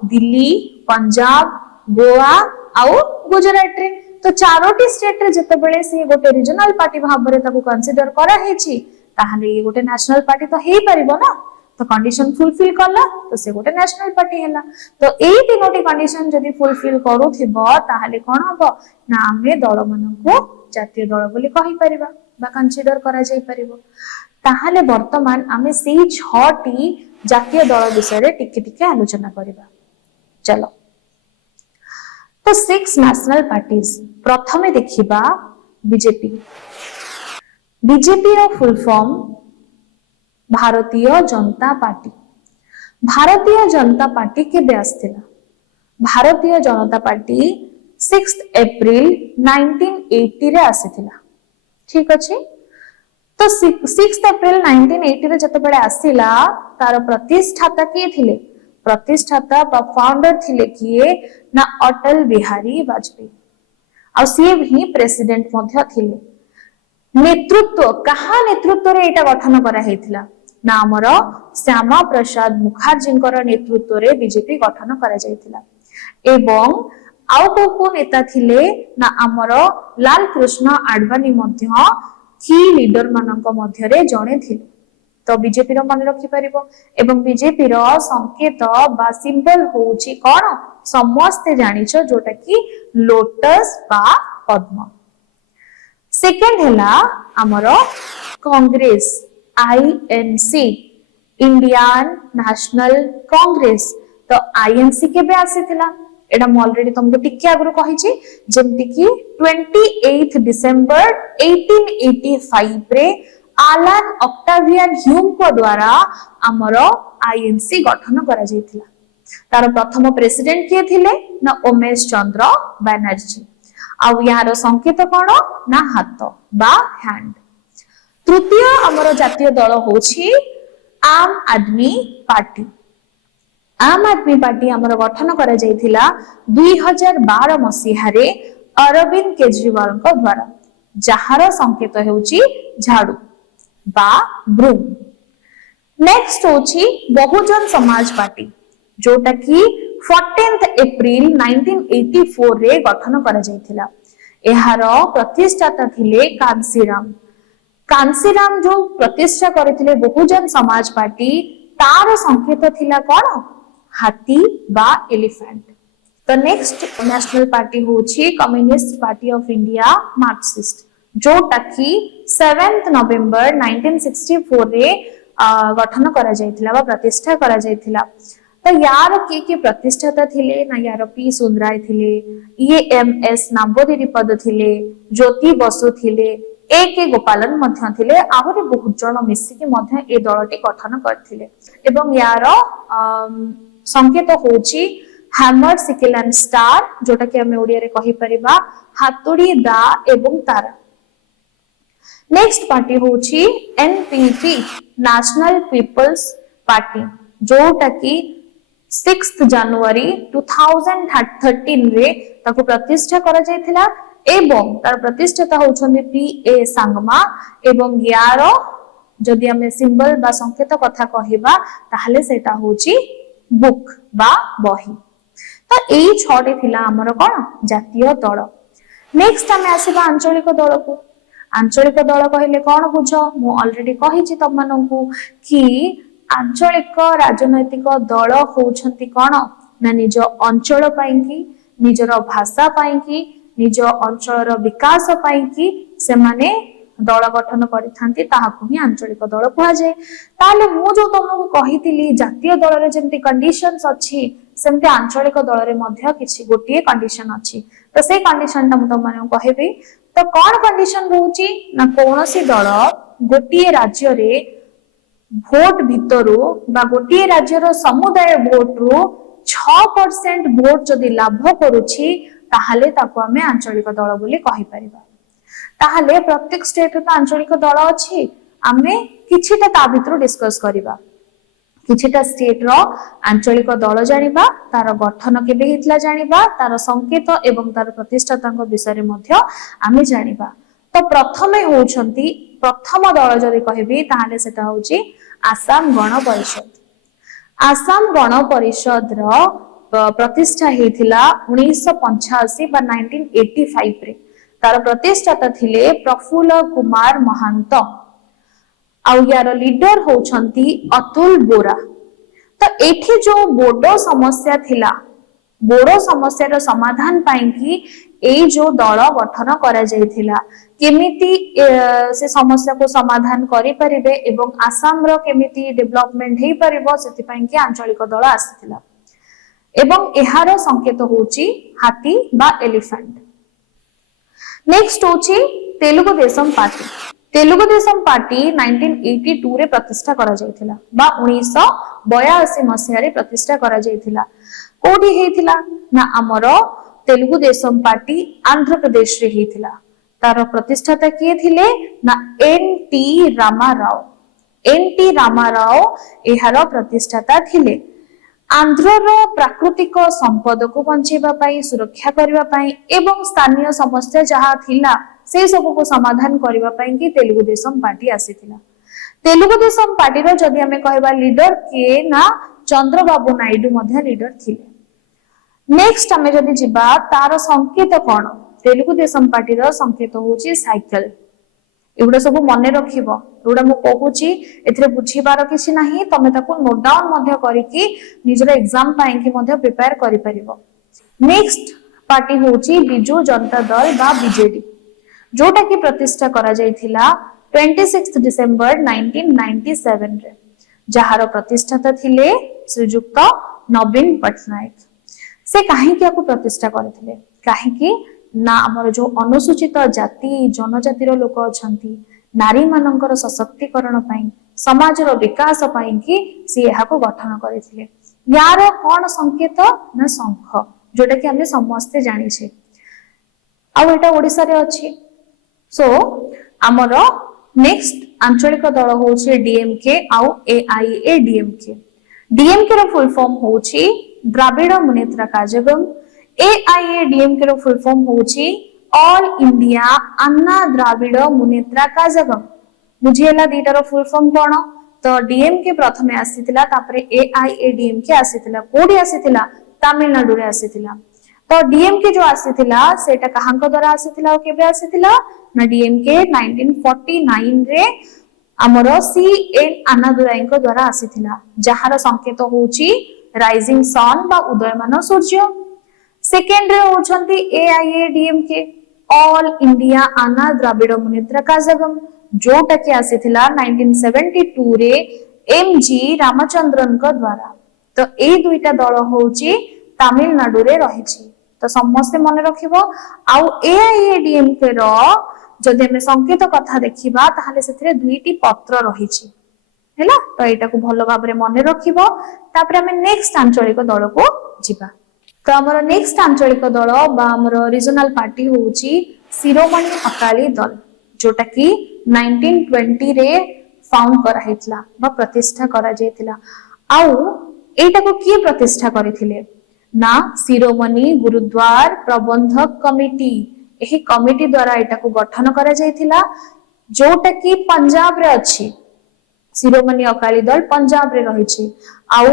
दिल्ली, पंजाब, गोवा आउ गुजरात रे। तो चारोटी स्टेट रे जते बेले से गोटे रीजनल पार्टी भाबरे ताको कंसीडर करा हेछि ताहले ये गोटे नेशनल पार्टी तो हेई परिबो ना। तो कंडीशन फुलफिल कला तो से गोटे नेशनल पार्टी हैला। तो एई तीनोटी कंडीशन जदी फुलफिल करूथिबो ताहले कोन हबो ना आमे दल मानकु जातीय दल बोली कहि परिबा बा कंसीडर करा जाई परिबो। ताहले वर्तमान आमे सेई 6टी जातीय दल विषय रे टिके टिके आलोचना करिबा। चलो तो 6 नेशनल पार्टीज प्रथमे देखिबा बीजेपी। बीजेपी रो full form Bharatiya Janata party. Bharatiya Janata party केबे आस्थिला? भारतीय जनता पार्टी 6 एप्रिल 1980 रे आसीथिला। ठीक अछि। तो 6 एप्रिल 1980 रे जते बेले आसीला तार प्रतिष्ठाता के थिले? प्रतिष्ठाता बा फाउंडर थिले किए ना अटल बिहारी वाजपेयी। आ सी भी प्रेसिडेंट मध्य थिले। नेतृत्व कहा नेतृत्व रे एटा गठन करा हेतिला ना हमर श्यामा प्रसाद मुखर्जी नेतृत्व रे बीजेपी गठन करा जायतिला। एवं आउ को नेता थिले ना हमर लाल कृष्ण आडवाणी मध्य की लीडर मानक मध्य रे जणे थिले। तो बीजेपी रो मन रखि परिबो। एवं बीजेपी रो संकेत बा सिंबल होउची कोन समस्त जानिछो जोटा कि लोटस बा पद्म। सेकंड हैला हमरो Congress INC Indian national Congress. तो आईएनसी केबे आसीथिला एटा म ऑलरेडी तुमको टिके आगु कहिछि जेंति कि 28 डिसेंबर 1885 रे आलन ऑक्टावियन ह्यूम को द्वारा हमरो आईएनसी गठन करा जायतिला। तार प्रथम प्रेसिडेंट के थिले ना उमेश चंद्र बनर्जी। आ यार संकेत कोन ना हाथ बा हैंड। तृतीय हमरो जातीय दल होछि आम आदमी पार्टी। आम आदमी पार्टी हमरो गठन करा जायतिला 2012 मसीहा रे अरविंद केजरीवाल को द्वारा जहार संकेत हेउछि झाड़ू बा ब्रूम। नेक्स्ट होछि बहुजन समाज पार्टी जोटा कि 14 एप्रिल 1984 रे गठन करा जायतिला। एहार प्रतिष्ठाता थिले कांसीराम। कांसीराम जो प्रतिष्ठा करथिले बहुजन समाज पार्टी तार संकेत थिला कोन हाथी बा एलिफेंट। तो नेक्स्ट नेशनल पार्टी होछि Communist Party of India Marxist जोटा कि 7 नवेम्बर 1964 रे गठन करा जायतिला बा प्रतिष्ठा करा जायतिला। तो यार के प्रतिष्ठाता थिले ना यार पी सुंदराय थिले, ईएमएस नाम्बोदिरीपद थिले, ज्योति बसु थिले, ए के गोपालन मध्य थिले। आहुरी बहुत जण मिसिकी मध्य ए दलटी गठन करथिले। एवं यार संकेत होछि हैमर सिकल एंड स्टार जोटा कि हम ओडिया रे कहि परिबा हातुड़ी दा एवं तारा। नेक्स्ट पार्टी होछि एनपीपी नेशनल पीपल्स पार्टी जोटा कि 6 जनवरी 2013 रे ताको प्रतिष्ठा करा जायतिला। एवं तार प्रतिष्ठाता होछन्ती पीए सांगमा। एवं यार जदि हमें सिंबल बा संकेत कथा कहिबा ताहले सेटा होछि बुक बा बही। तो एई 6टी थिला हमर कोन जातीय दल। नेक्स्ट हमें आसीबा आंचलिक दल को। आंचलिक दल कहले कोन बुझो मु ऑलरेडी कहिछि तम माननकु कि आंचलिक राजनैतिक दल होउछन्ती कोन ना निज अंचल पाइकी निजर भाषा पाइकी निज अंचलर विकास पाइकी से माने दल गठन करिथांती ताहाकु ही आंचलिक दल कुहा जाय। ताले मु जो तुमको कहितिली जातीय दल रे जेंति कंडीशंस अछि सेमते आंचलिक दल रे मध्य किछि गोटिए कंडीशन अछि। तो से कंडीशन ता मु तुम माने कहबी। तो कोन कंडीशन रहउची ना कोनोसी दल गोटिए राज्य रे भोट भितरु बा गोटिए राज्यर समुदाय भोट रु 6% भोट जदि लाभ करूछि ताहले ताको हमें आंचलिक दल बोली कहि परिबा। ताहले प्रत्येक स्टेट रे आंचलिक दल अछि। आमे किछिटा ता भितरु डिस्कस करिबा। किछिटा स्टेट रो आंचलिक दल जानिबा तार गठन केबे हितला जानिबा तार संकेत एवं तार प्रतिष्ठातांक विषय रे मध्य आमे जानिबा। तो प्रथमे होउछंती प्रथम दल जदि कहबी ताहले सेटा होउची आसाम गण परिषद। आसाम गण परिषद प्रतिष्ठा हेतिला 1985 बा 1985 रे तार प्रतिष्ठाता थिले प्रफुल्ल कुमार महंत आउ यार लीडर होछंती अतुल बोरा। तो एठी जो बोडो समस्या थिला बोडो समस्या समाधान पाई कि ए जो दल गठन करा जायथिला केमिति से समस्या को समाधान करि परिबे एवं आसाम रो केमिति डेवलपमेंट हेई परिबो सेति पाई कि आंचलिक दल आसिथिला एवं एहार संकेत होची हाथी बा एलिफेंट। नेक्स्ट होची तेलुगु देशम पार्टी। तेलुगु देशम पार्टी 1982 रे प्रतिष्ठा करा जायथिला बा 1982 मसिया रे प्रतिष्ठा करा जायथिला। कोठी हेथिला ना हमरो तेलुगु देशम पार्टी आंध्र प्रदेश रे हेथिला। तार प्रतिष्ठाता किए थिले ना एन.टी. रामाराव। एन.टी. रामाराव एहार प्रतिष्ठाता थिले। आंध्रर प्राकृतिक संपद को बंचेबा पाई सुरक्षा करबा पाई एवं स्थानीय समस्या जहा थिला से सब को समाधान करबा पाई कि तेलुगु देशम पार्टी आसीथिला। तेलुगु देशम पार्टी रो जदि हमें कहबा लीडर के ना चंद्रबाबू नायडू मध्य लीडर थिले। नेक्स्ट हमें जदि जिबा तार संकेत कोन तेलुगु देशम पार्टी रो संकेत होची साइकिल। एगुडा सब मन रखिबो एगुडा मु कहूची एथिरे बुझिबार किछि नाही तमे ताको नोट डाउन मध्य करिकि निजर एग्जाम पाई कि मध्य प्रिपेयर करि परिबो। नेक्स्ट पार्टी होची बिजू जनता दल बा बीजेडी जोटा की प्रतिष्ठा करा जायथिला 26 डिसेंबर 1997 रे जहार प्रतिष्ठाता थिले श्रीयुक्त नवीन पटनायक। से काहे कि आको प्रतिष्ठा करथिले काहे कि ना हमर जो अनुसूचित जाति जनजाति रो लोक अछंती नारी मानकर सशक्तिकरण पाई समाज रो विकास पाई कि से यहा को गठन करथिले। यार कोन संकेत ना शंख जोटा कि हम समस्त जानि छे आ एटा ओडिसा रे अछि। सो हमर नेक्स्ट आंचलिक दल होछि डीएमके आउ एआईएडीएमके। डीएमके रो फुल फॉर्म होछि द्राविड़ मुनेत्र कझगम। एआईएडीएमके रो फुल फॉर्म होछि ऑल इंडिया अन्ना द्राविड़ मुनेत्र कझगम। बुझियला दीटा रो फुल फॉर्म कोन तो डीएमके प्रथमे आसीतिला तापरे एआईएडीएमके आसीतिला। कोडी आसीतिला तमिलनाडु रे आसीतिला। तो डीएमके जो आसीतिला सेटा कहांक द्वारा आसीतिला ओ केबे आसीतिला ना डीएमके 1949 रे हमरो सीएन अन्नादुराईଙ୍କ द्वारा आसीतिला जहार संकेत होची राइजिंग सन बा उदयमान सूर्य। सेकेंड रे होचंती एआईएडीएमके ऑल इंडिया अन्ना द्राविड़ मुनेत्र कझगम जोटा कि आसीतिला 1972 रे एमजी रामचंद्रन को द्वारा। तो ए दुईटा दल होची तमिलनाडु रे रहिछि। तो समस्त मन रखिबो आउ एआईएडीएमके रो जदि हमें संकेत कथा देखिबा ताहाले सेथिरे दुईटी पत्र रहिछि हैला। तो एटा को भलो भाबरे मन रखिबो तापरे हमें नेक्स्ट आंचलिक दल को जिबा। तो हमर नेक्स्ट आंचलिक दल बा हमर रीजनल पार्टी होची शिरोमणि अकाली दल जोटा कि 1920 रे फाउंड करा हेतला बा प्रतिष्ठा करा जेतला। आउ एटा को किए प्रतिष्ठा करिथिले ना शिरोमणि गुरुद्वार प्रबंधक कमिटी। एही कमिटी द्वारा एटा को गठन करा जायथिला जोटा कि पंजाब रे अछि। शिरोमणि अकाली दल पंजाब रे रहिछि। आउ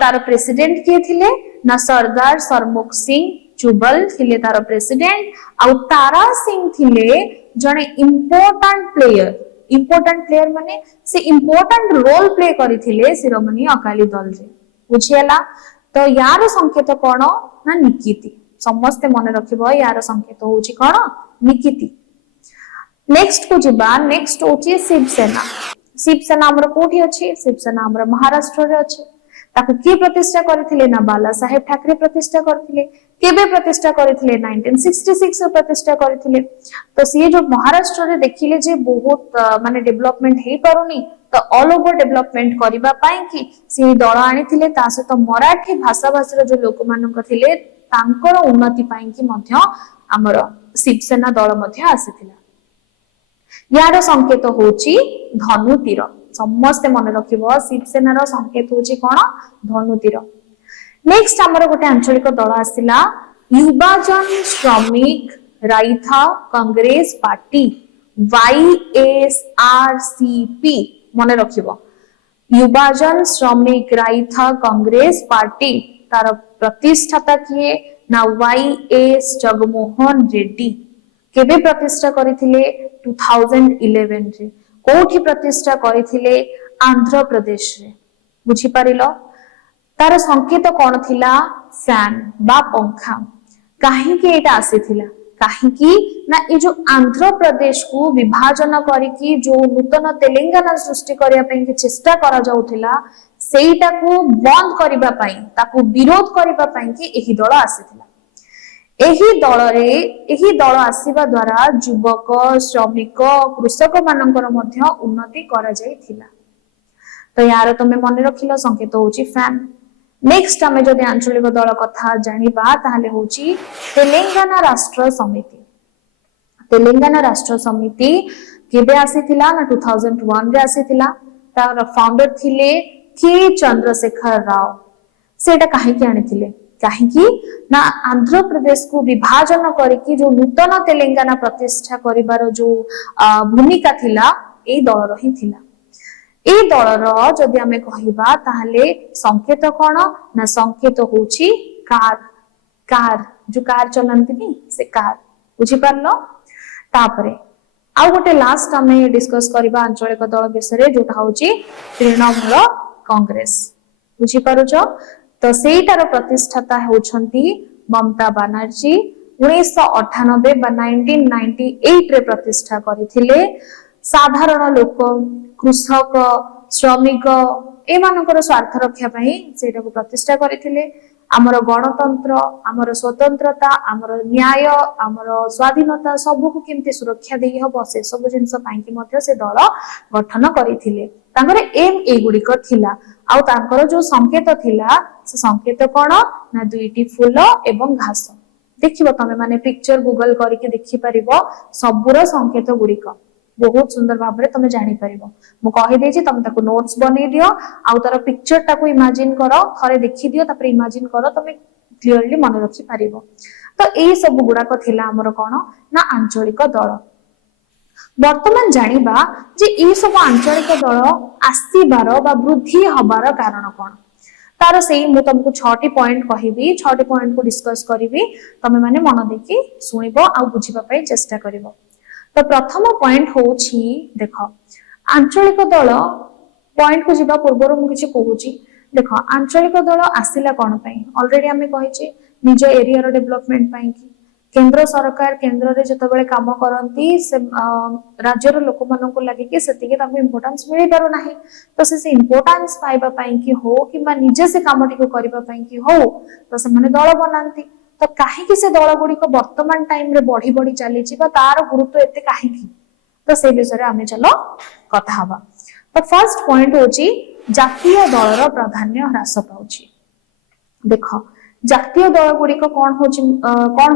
तार प्रेसिडेंट किए थिले ना सरदार सरमुख सिंह चुबल थिले तार प्रेसिडेंट। आउ तारा सिंह थिले जने इंपोर्टेंट प्लेयर माने से important role play करिथिले Shiromani Akali Dal रे। बुझियला। तो यार संकेत कोन ना निकिति। समस्त मन रखिबो यार संकेत होची कोन निकिति। नेक्स्ट को जिबा नेक्स्ट होची शिवसेना। शिवसेना हमर कोठी अछि शिवसेना हमर महाराष्ट्र रे अछि। ताको की प्रतिष्ठा करथिले ना बाला साहेब ठाकरे प्रतिष्ठा करथिले। केबे प्रतिष्ठा करथिले 1966 रे प्रतिष्ठा करथिले। तो सी जो महाराष्ट्र रे देखिले जे बहुत माने डेवलपमेंट हे पारुनी तो ऑल ओवर डेवलपमेंट करिबा पाई कि सी दल आनिथिले ता सहित मराठी भाषा भाषीर जो लोक मानक थिले तांकर उन्नति पाई कि मध्य हमर शिवसेना दल मध्य आसीथिला। यार संकेत होची धनु तीर। समस्त मन रखिबो शिवसेना रो संकेत होची कोन धनु तीर। नेक्स्ट हमर गोटे आंचलिक दल आसिला युवाजन श्रमिक राइथा कांग्रेस पार्टी YSRCP मन रखिबो। युवाजन श्रमिक राइथा कांग्रेस पार्टी तार प्रतिष्ठाता किए ना YS जगमोहन रेड्डी केबे प्रतिष्ठा करथिले 2011 रे कोठी प्रतिष्ठा करथिले आंध्र प्रदेश रे बुझी पारिलो तार संकेत कौन थिला फैन बा पंखा कहीं एटा आसीथिला कहीं ना ये जो आंध्र प्रदेश को विभाजन करिकी जो नूतन तेलंगाना सृष्टि करिया पई के चेष्टा करा जाउथिला सेईटा को बंद करिबा पई ताकू विरोध करिबा पई कि एही दल आसीथिला एही दल आसीबा द्वारा युवक श्रमिक कृषक मानकर मध्य उन्नति करा जायथिला तो यार तुम मन रखिल संकेत होची फैन नेक्स्ट आमे जदि आंचलिक दल कथा जानिबा ताहले होची तेलंगाना राष्ट्र समिति केबे आसीथिला ना 2001 रे आसीथिला तार फाउंडर थिले के चंद्रशेखर राव सेटा काहे के आनिथिले काहे ना आंध्र प्रदेश को विभाजन करके जो नूतन तेलंगाना प्रतिष्ठा करिवार जो भूमिका थिला ए दलर ही थिला ए दलर जदि आमे कहिबा ताहले संकेत कोन ना संकेत होची कार जो कार चलंती नी से कार बुझी पारलो तापरे आ गोटे लास्ट आमे डिस्कस करिबा आंचलिक दल विषय जोटा होची तृणमूल कांग्रेस बुझी पारुछ तो सेटार प्रतिष्ठाता होछंती ममता बनर्जी 1998 बा 1998 रे प्रतिष्ठा करिथिले साधारण लोक कृषक श्रमिक एमानकर स्वार्थ रक्षा पई सेटा को प्रतिष्ठा करिथिले आमर गणतंत्र आमर स्वतंत्रता आमर न्याय आमर स्वाधीनता सब को केमती सुरक्षा देई हबो से सब जिंस पई कि मध्य से दल गठन करिथिले तांकर एम ए गुडिक थिला आउ तांकर जो संकेत थिला से संकेत कोन ना दुईटी फूल एवं घास देखिबो तमे माने पिक्चर गूगल करके देखि परिबो सबुर संकेत गुडिक बहुत सुंदर भाबरे तमे जानि परिबो मु कहि देछि तमे ताको नोट्स बनै दियो आउ तार पिक्चर टाको इमेजिन करो थरे देखि दियो तापर इमेजिन करो तमे क्लियरली मन रखि परिबो तो एई सब गुडा को थिला हमर कोन ना आंचलिक दल वर्तमान जानिबा जे ई सब आंचलिक दल आसीबार बा वृद्धि हबार कारण कोन तार सेही मु तुमको 6टी पॉइंट कहिबी 6टी पॉइंट को डिस्कस करिवि तमे माने मन देखि सुनिबो आ बुझिबा पई चेष्टा करिवो तो प्रथम पॉइंट होची देखो आंचलिक दल पॉइंट को जिबा पूर्व मु किछि कहूची देखो आंचलिक दल आसिला कोन पई ऑलरेडी हमें कहिछि निज एरिया रो डेवलपमेंट पई कि केंद्र सरकार केंद्र रे जतबेले काम करंती से राज्य रो लोक मानन को लागि कि सेतिके ताको इंपोर्टेंस मिलि पारो नाही तो से इंपोर्टेंस पाइबा पई कि हो किबा निजे से कामटी को करिबा पई कि हो तो से माने दल बनांती तो काहे कि से दल गुडी को वर्तमान टाइम रे बढ़ी बढ़ी चली छी बा तार गुरुत्व एते काहे कि तो से विषय रे हमें चलो कथा हबा तो फर्स्ट पॉइंट होची जातीय दलर प्राधान्य ह्रास पाउची देखो जातीय दल गुड़िक कौन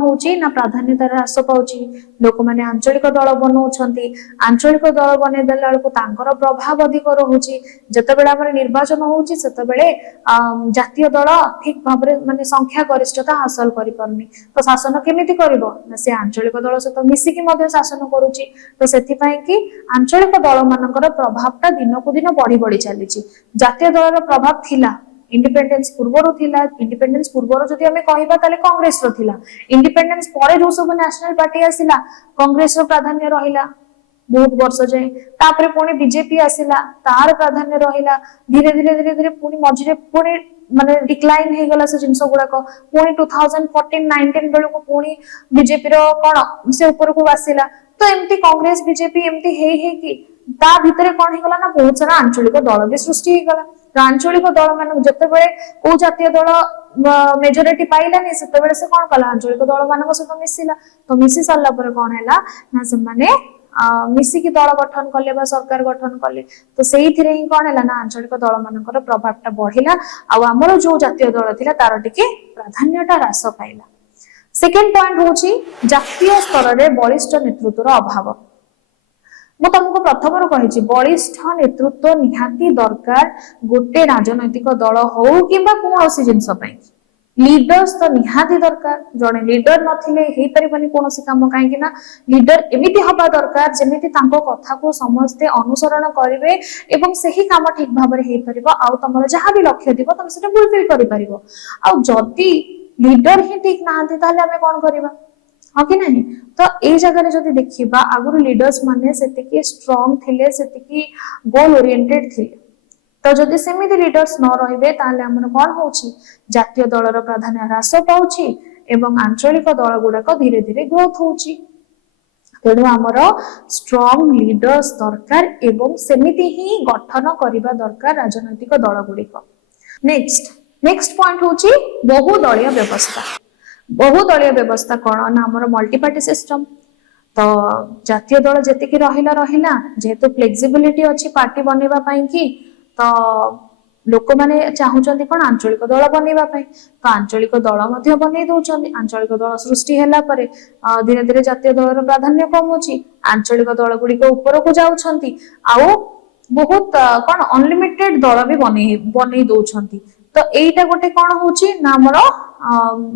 होची ना प्राधान्यता ह्रास पाउची लोक माने आंचलिक दल बनौछंती आंचलिक दल बने देला को तांकर प्रभाव अधिक रहउची जतबेला हमर निर्वाचन होउची सेतबेले जातीय दल ठीक भाबरे माने संख्या गरिष्ठता हासिल करि परनी तो शासन केमिति करबो ना से आंचलिक दल से तो मिसी कि मध्ये शासन करूची तो सेति पई कि आंचलिक दल मानकर प्रभावटा दिन को दिन बढ़ी बढ़ी चलीची जातीय दलर प्रभाव थिला इंडिपेंडेंस पूर्वर थिला इंडिपेंडेंस पूर्वर जदि हमें कहिबा ताले कांग्रेस रो थिला इंडिपेंडेंस परे जो सब नेशनल पार्टी आसिला कांग्रेस रो प्राधान्य रहिला बहुत वर्ष जाए तापरे पुणी बीजेपी आसिला तार प्राधान्य रहिला धीरे धीरे धीरे धीरे पुणी मझिरे पुणी माने डिक्लाइन हे गला से जिंस गुडा को पुणी 2014-19 बेलो को पुणी बीजेपी रो कोन से ऊपर को आसिला तो एमती कांग्रेस बीजेपी एमती हे कि ता भितरे कोन हे गला ना बहुत सारा आंचलिक दल भी सृष्टि हे गला आंचलिक दल मान जतबेले को जातीय दल मेजोरिटी पाइलानी सेतबेले से कोन कला आंचलिक दल मान सहित मिसिला तो मिसी सारला पर कोन हैला ना से माने मिसी की दल गठन कले बा सरकार गठन कले तो सेही थिरे ही कोन हैला ना आंचलिक दल मानकर प्रभावटा बढ़िला आ हमर जो जातीय दल थिला तार टिके प्राधान्यटा ह्रास पाइला सेकंड पॉइंट होची जातीय स्तर रे बलिष्ठ नेतृत्वर अभाव मु तुमको प्रथम रो कहिछि बलिष्ठ नेतृत्व निहाती दरकार गोटे राजनैतिक दल हो किबा कोनोसी जिंस पई लीडर्स तो निहाती दरकार जड़े लीडर नथिले हेई परिबनी कोनोसी काम काहेकि ना लीडर एमिति हबा दरकार जेमिति तांको कथा को समस्ते अनुसरण करिवे एवं सही काम ठीक भाबरे हेई परिबो आउ तमरो जहा भी लक्ष्य दिबो तम सेटा फुलफिल करि परिबो आउ जदी लीडर ही ठीक नाहंती ताले हमें कोन करिबा हाँ कि नहीं तो ए जगह जदि देखिबा आगुरु लीडर्स माने सेतिकी स्ट्रांग थिले सेतिकी गोल ओरिएंटेड थिले तो जदि सेमिति लीडर्स न रहिबे ताले हमर कोन होछि जातीय दलर प्राधान्य ह्रास पाउछि एवं आंचलिक दल गुडाक धीरे धीरे ग्रोथ होछि तेणु आमर स्ट्रांग लीडर्स दरकार एवं सेमिति ही गठन करिबा दरकार राजनैतिक दल गुडिक नेक्स्ट पॉइंट होछि बहुदलीय व्यवस्था बहुदलीय व्यवस्था कौन ना आमर मल्टी पार्टी सिस्टम तो जातीय दल जेतिकी रहिला जेहेतु फ्लेक्सिबिलिटी अछि पार्टी बनेबा पई की तो लोक माने चाहुचंती कोन आंचलिक दल बनेबा पई तो आंचलिक दल मध्ये बनै दउचंती आंचलिक दल सृष्टि हैला परे धीरे धीरे जातीय दलर प्राधान्य कम होची आंचलिक दल गुडी को ऊपर को जाउछंती आउ बहुत कोन अनलिमिटेड दल भी बनै दउछंती तो एटा गोटे कोन होची ना हमर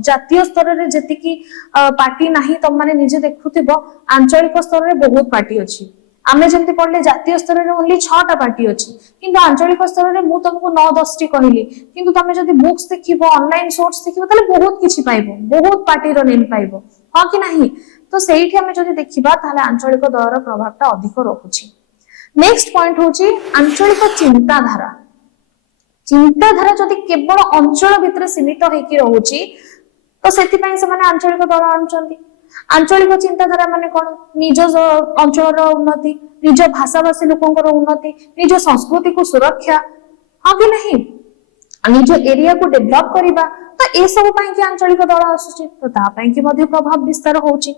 जातीय स्तर रे जेतिकी पार्टी नाही तम माने निजे देखुथिबो आंचलिक स्तर रे बहुत पार्टी अछि आमे जेंति पढले जातीय स्तर रे ओनली 6 टा पार्टी अछि किंतु आंचलिक स्तर रे मु तुमको 9-10 टी कहली किंतु तमे जदि बुक्स देखिबो ऑनलाइन सोर्स देखिबो ताले बहुत किछि पाइबो बहुत पार्टी रो नेम पाइबो हां कि नाही तो सेठी हमें जदि देखिबा ताले आंचलिक दलर प्रभावटा अधिक रहुछि नेक्स्ट पॉइंट होछि आंचलिक चिंताधारा जदि केवल अंचल भितर सीमित होइकी रहुछि तो सेति पई से माने आंचलिक दल आनचंती आंचलिक चिंताधारा माने कोन निज अंचल उन्नति निज भाषाभाषी लोकंकर उन्नति निज संस्कृति को सुरक्षा हाँ कि नहीं निज एरिया को डेवलप करिबा तो ए सब पई कि आंचलिक दल आसुची तो ता पई कि मध्ये प्रभाव विस्तार होउची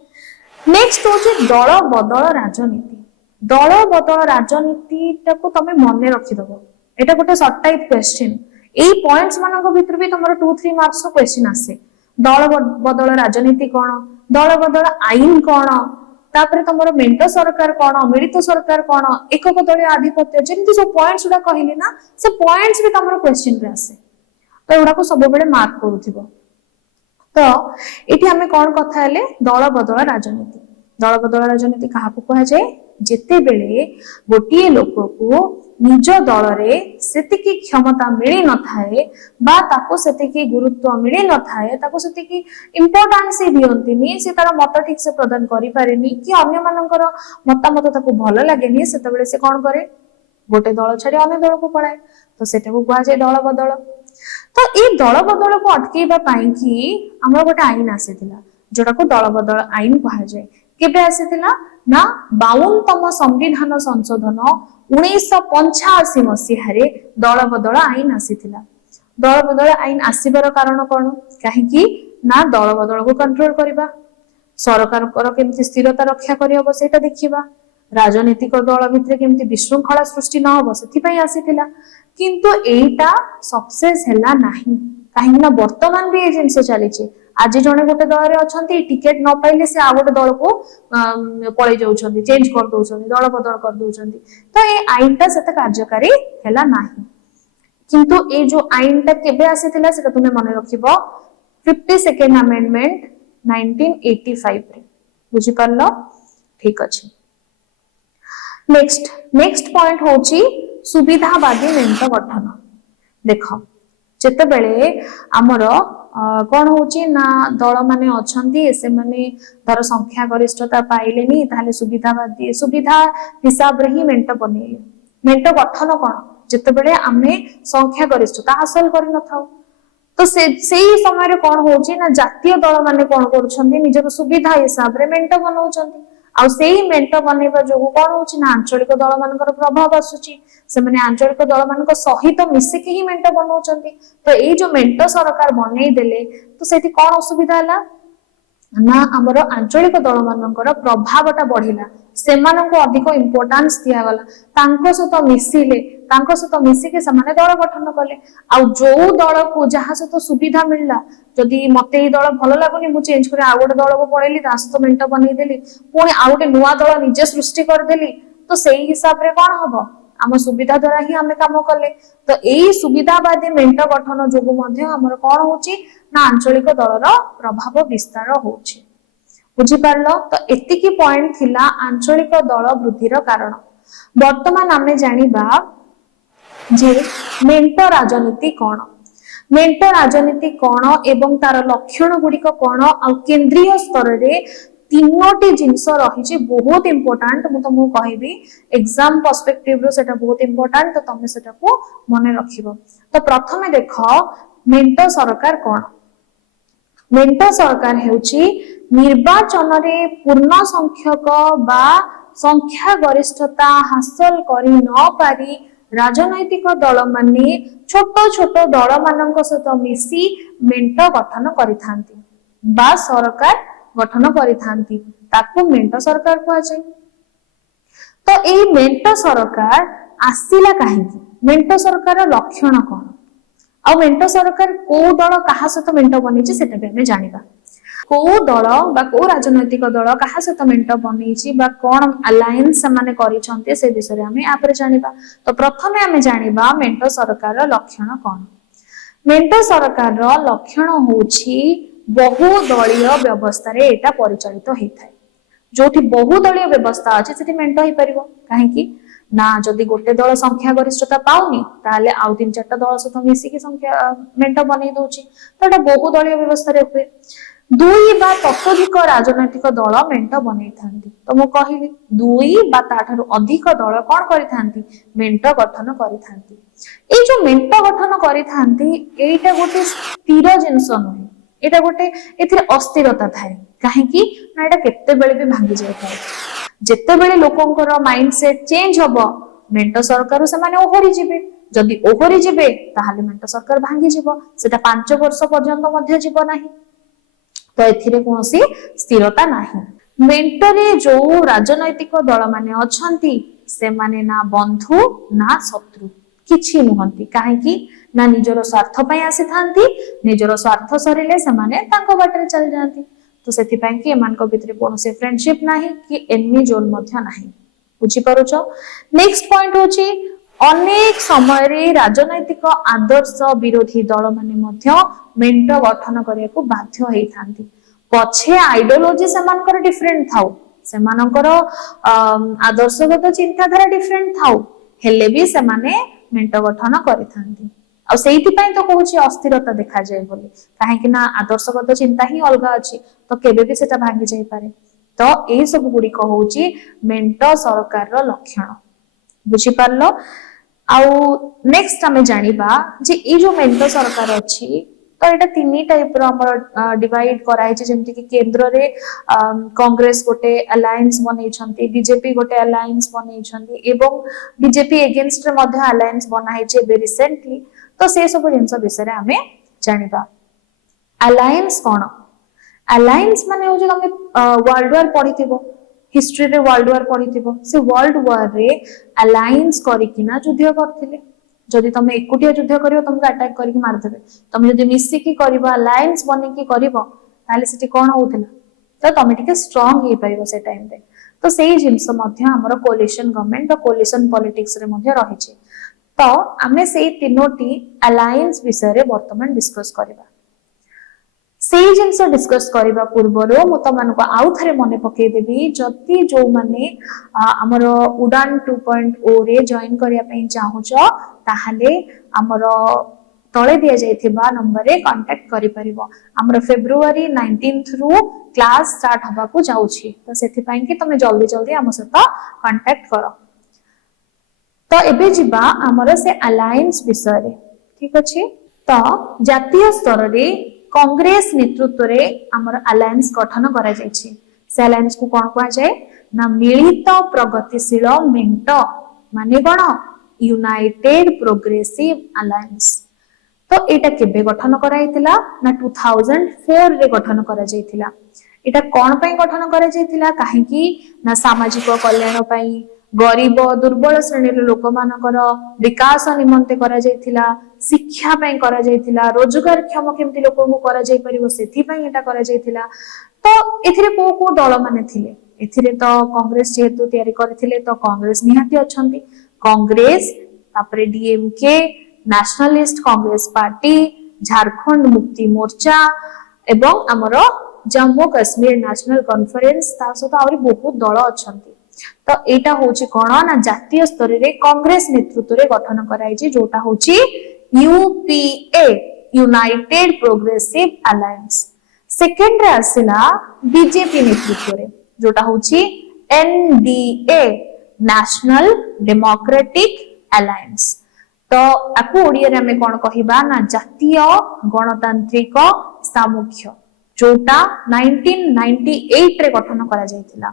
नेक्स्ट होची दल बदल राजनीति टाको तमे मने रखि दबो एटा गोटे शॉर्ट टाइप क्वेश्चन एई पॉइंट्स मानक भितर भी तमरो 2-3 मार्क्स रो क्वेश्चन आसे दल बदल राजनीति कोन दल बदल आईन कोन तापरे तमरो मेंट सरकार कोन मिलित सरकार कोन एकक दलीय आधिपत्य जेंति सब पॉइंट्स उडा कहिली ना से पॉइंट्स भी तमरो क्वेश्चन रे आसे तो एडा को सब बेले मार्क करूथिबो तो एठी हमें कोन कथा हेले दल बदल राजनीति कहा को कहा जाय जेते बेले गोटिए लोक को निज दल रे सेतिकी क्षमता मिली न थाए बा ताको सेतिकी गुरुत्व मिली न थाए ताको सेतिकी इंपोर्टेंस दियंतिनी से तार मत ठीक से प्रदान करि पारेनी कि अन्य मानकर मतामत ताको भलो लागेनी सेते बेले से कोन करे गोटे दल छाडी अन्य दल को पळाए तो सेटा को कुआ जाय दल बदल तो ए दल बदल को अटकेबा पई कि हमर गोटे आईन आसीथिला जोटा को दल बदल आईन कहा जाय केबे आसीथिला ना 52तम संविधान संशोधन 1985 मसीहारे दल बदल आईन आसीथिला दल बदल आईन आसीबार कारण कोन काहे कि ना दल बदल को कंट्रोल करिबा सरकार कर केमति स्थिरता रक्षा करियबो सेटा देखिबा राजनीतिक दल भितर केमति विशृंखला सृष्टि न होबो सेथि पई आसीथिला किंतु एटा सक्सेस हैला नाही काहे ना वर्तमान भी ए जिंस चलीचे आज जने गोटे दल रे अछंती टिकट न पाइले से आ गोटे दल को पळै जाउछंती चेंज कर दोउछंती दल बदल कर दोउछंती तो ए आईनटा सेते कार्यकारी हैला नाही किंतु ए जो आईनटा केबे आसीथिला सेटा तुमे मने रखिबो 52nd अमेंडमेंट 1985 रे बुझी परलो ठीक अछि नेक्स्ट पॉइंट होची सुविधावादी मेंट गठन देखो जेते बेले हमर कौन होची ना दल माने अछंती से माने धर संख्या गरिष्ठता पाइलेनी ताले सुविधा हिसाब रे ही मेंट बनेले मेंट गठन कोन जेते बेले आमे संख्या गरिष्ठता हासिल करि न थाउ तो सेही समय रे कोन होची ना जातीय दल माने कोन करूछंती निजर सुविधा हिसाब रे मेंट बनाउछंती आ सेही मेंट बनेबा जो कोन होची ना आंचलिक दल मानकर प्रभाव आसुची से माने आंचलिक दल मानक सहित मिसिकी ही मेंट बनाउछंती तो ए जो मेंट सरकार बनै देले तो सेठी कोन असुविधा हला ना हमर आंचलिक दल मानकर प्रभावटा बढ़िला सेमाननको अधिक इंपोर्टेंस दिया गला तांको सहित मिसिले तांको सहित मिसिके समाने दल गठन कले आ जो दल को जहा सहित सुविधा मिलला जदि मते ई दल भलो लागुनी मु चेंज करे आ गोटे दल को पळेली ता सहित मेंट बनै देली पुणी आ गोटे नुवा दल निजे सृष्टि कर देली तो सेही हिसाब रे कोन हबो आम सुविधा द्वारा ही आम काम कले तो यही सुविधावादी मेंट गठन जो आमर कौन होची ना आंचलिक दलर प्रभाव विस्तार होची बुझिपार तो एतिकी पॉइंट थिला आंचलिक दल वृद्धिर कारण वर्तमान आमे जानिबा जे मेंट राजनीति कौन मेंट राजनीति कौन एवं तार लक्षण गुड़िक कौन आ केंद्रीय स्तर रे तीनोटी जिनस रही बहुत इंपोर्टाट मु तुमको कहबी एग्जाम पर्सपेक्टिव रो सेटा बहुत इंपोर्टाट तो तुम सेटा को मन रखिबो तो प्रथमे देख मेंट सरकार कौन मेंट सरकार हेउची निर्वाचन रे पूर्ण संख्यक बा संख्या गरिष्ठता हासिल करि न पारी राजनैतिक दल माने छोट छोट दल मानक सहित मिसी मेंट गठन करिथांती बा सरकार गठन करिथांती ताकू मेंट सरकार कहा जाय तो एई मेंट सरकार आसिला काहेकि मेंट सरकार लक्षण कोन आ मेंट सरकार को दल कहा सहित मेंट बनिछि सेटा भी हमें जानिबा को दल बा को राजनैतिक दल कहा सहित मेंट बनिछि बा कोन अलायंस माने करिसंते से विषय रे हमें आपरे जानिबा तो प्रथमे हमें जानिबा मेंट सरकार लक्षण कोन मेंट सरकार लक्षण होछि बहुदलीय व्यवस्था रे एटा परिचालित होइथाय जोठी बहुदलीय व्यवस्था अछि सेठी मेंट होई परिबो काहे कि ना जदि गोटे दल संख्या गरिष्ठता पाउनी ताले आउ तीन चारटा दल सहित मिसी की संख्या मेंट बनै दोछि तो एटा बहुदलीय व्यवस्था रे हुए दुई बा ततोधिक राजनैतिक दल मेंट बनै थांती तो मु कहिली दुई बा ताठारु अधिक दल कोन करि थांती मेंट गठन करि थांती ए जो मेंट गठन करि थांती एटा गोटे स्थिर जिंस नहे एटा गोटे एथिरे अस्थिरता थाए काहे कि ना एटा केते बेले भी भांगी जाय थाए जेते बेले लोकंकर माइंड सेट चेंज हबो मेंट सरकार से माने ओहरी जिबे जदि ओहरी जिबे ताहाले मेंट सरकार भांगी जिवो सेटा 5 वर्ष पर्यंत मध्य जीव नाही तो एथिरे कोनोसी स्थिरता नाही मेंट रे जो राजनैतिक दल माने अछंती से माने ना बंधु ना शत्रु किछि नुहंती काहे कि ना निजर स्वार्थ पय आसी थांती निजर स्वार्थ सरिले से माने तांको बाटरे चल जांती तो सेति पय कि एमान को भितरे कोनोसी फ्रेंडशिप नाही कि एनिमी जोन मध्य नाही बुझी पारुछ नेक्स्ट पॉइंट होची अनेक समय रे राजनैतिक आदर्श विरोधी दल माने मध्य मेंट गठन करिया को बाध्य होई थांती पछे आइडियोलॉजी समानकर डिफरेंट थाउ समानकर आदर्शगत चिंताधारा डिफरेंट थाउ हेले भी समाने मेंट गठन करि थांती आ सेहिति पय तो कहूची अस्थिरता देखा जाय बोली काहे कि ना आदर्शगत चिंता ही अलगा अछि तो केबे भी सेटा भांगी जाय पारे तो ए सब गुडी कहूची मेंट सरकार रो लक्षण बुझी पारलो आउ नेक्स्ट हमें जानिबा जे ए जो मेंट सरकार अछि तो एटा तीन टाइप रो हमर डिवाइड कराय छै जेमति कि केंद्र रे कांग्रेस गोटे अलायंस बनै छथि बीजेपी गोटे अलायंस बनै छथि एवं बीजेपी एगेंस्ट रे मध्ये अलायंस बनाइ छै बे रिसेंटली तो से सब जिंस विषय रे हमें जानिबा अलायंस कोन अलायंस माने हो जे हम वर्ल्ड वार पढिथिबो हिस्ट्री रे वर्ल्ड वार पढिथिबो से वर्ल्ड वार रे अलायंस करिकिना युद्ध करथिले जदि तुम एकुटिया युद्ध करियो तुमको अटैक करके मार देबे तुम जदि मिसी की करबो अलायंस बने की करबो ताले सिटी कोन होउतला तो तुम टिके स्ट्रांग हे परिबो से टाइम रे तो सेही जिंस मध्ये हमर कोलिशन गवर्नमेंट और कोलिशन पॉलिटिक्स रे मध्ये रहि छै तो आमे सेही तीनोटी अलायंस विषय रे वर्तमान डिस्कस करबा सेही जिंस डिस्कस करबा पूर्वरो मु तमनको आउ थरे मने पके देबी जति जो माने हमर उड़ान 2.0 रे जॉइन करिया पई चाहू छ ताहाले हमर तळे दिया जायथिबा नंबर रे कांटेक्ट करि परिबो हमर फेब्रुवारी 19 रु क्लास स्टार्ट हबा को जाउछि तो सेथि पई कि तमे जल्दी जल्दी हम सहित कांटेक्ट करो तो एबे जिबा हमर से अलायंस विषय रे ठीक अछि तो जातीय स्तर रे कांग्रेस नेतृत्व रे हमर अलायंस गठन करा जायछि से अलायंस को कोन कोआ जाय ना मिलित प्रगतिशील मेंट माने कोन यूनाइटेड प्रोग्रेसिव अलायंस तो एटा केबे गठन कराइतिला ना 2004 रे गठन करा जायतिला एटा कोन पई गठन करा जायतिला काहे कि ना सामाजिक कल्याण पई गरीब दुर्बल श्रेणी लोक मानकर विकास निमंते करा जायतिला शिक्षा पई करा जायतिला रोजगार क्षम केमति लोक को करा जाय परिबो सेथि पई एटा करा जायतिला तो एथिरे को दल माने थिले एथिरे तो कांग्रेस जेहेतु तयारी करथिले तो कांग्रेस निहाती अछंती कांग्रेस तापरे DMK nationalist Congress party Jharkhand Mukti Morcha एवं आमर जम्मू काश्मीर नेशनल कॉन्फ्रेंस ता सहित आहुरी बहुत दल अछंती तो एटा होची कोन ना जातीय स्तर रे कांग्रेस नेतृत्व रे गठन कराई जोटा होची UPA United progressive alliance second रे आसिला बीजेपी नेतृत्व रे जोटा होची एनडीए नेशनल डेमोक्रेटिक अलायंस तो आपको ओडिया रे हमें कोन कहिबा ना जातीय गणतांत्रिक सामुख्य जोटा 1998 रे गठन करा जायतिला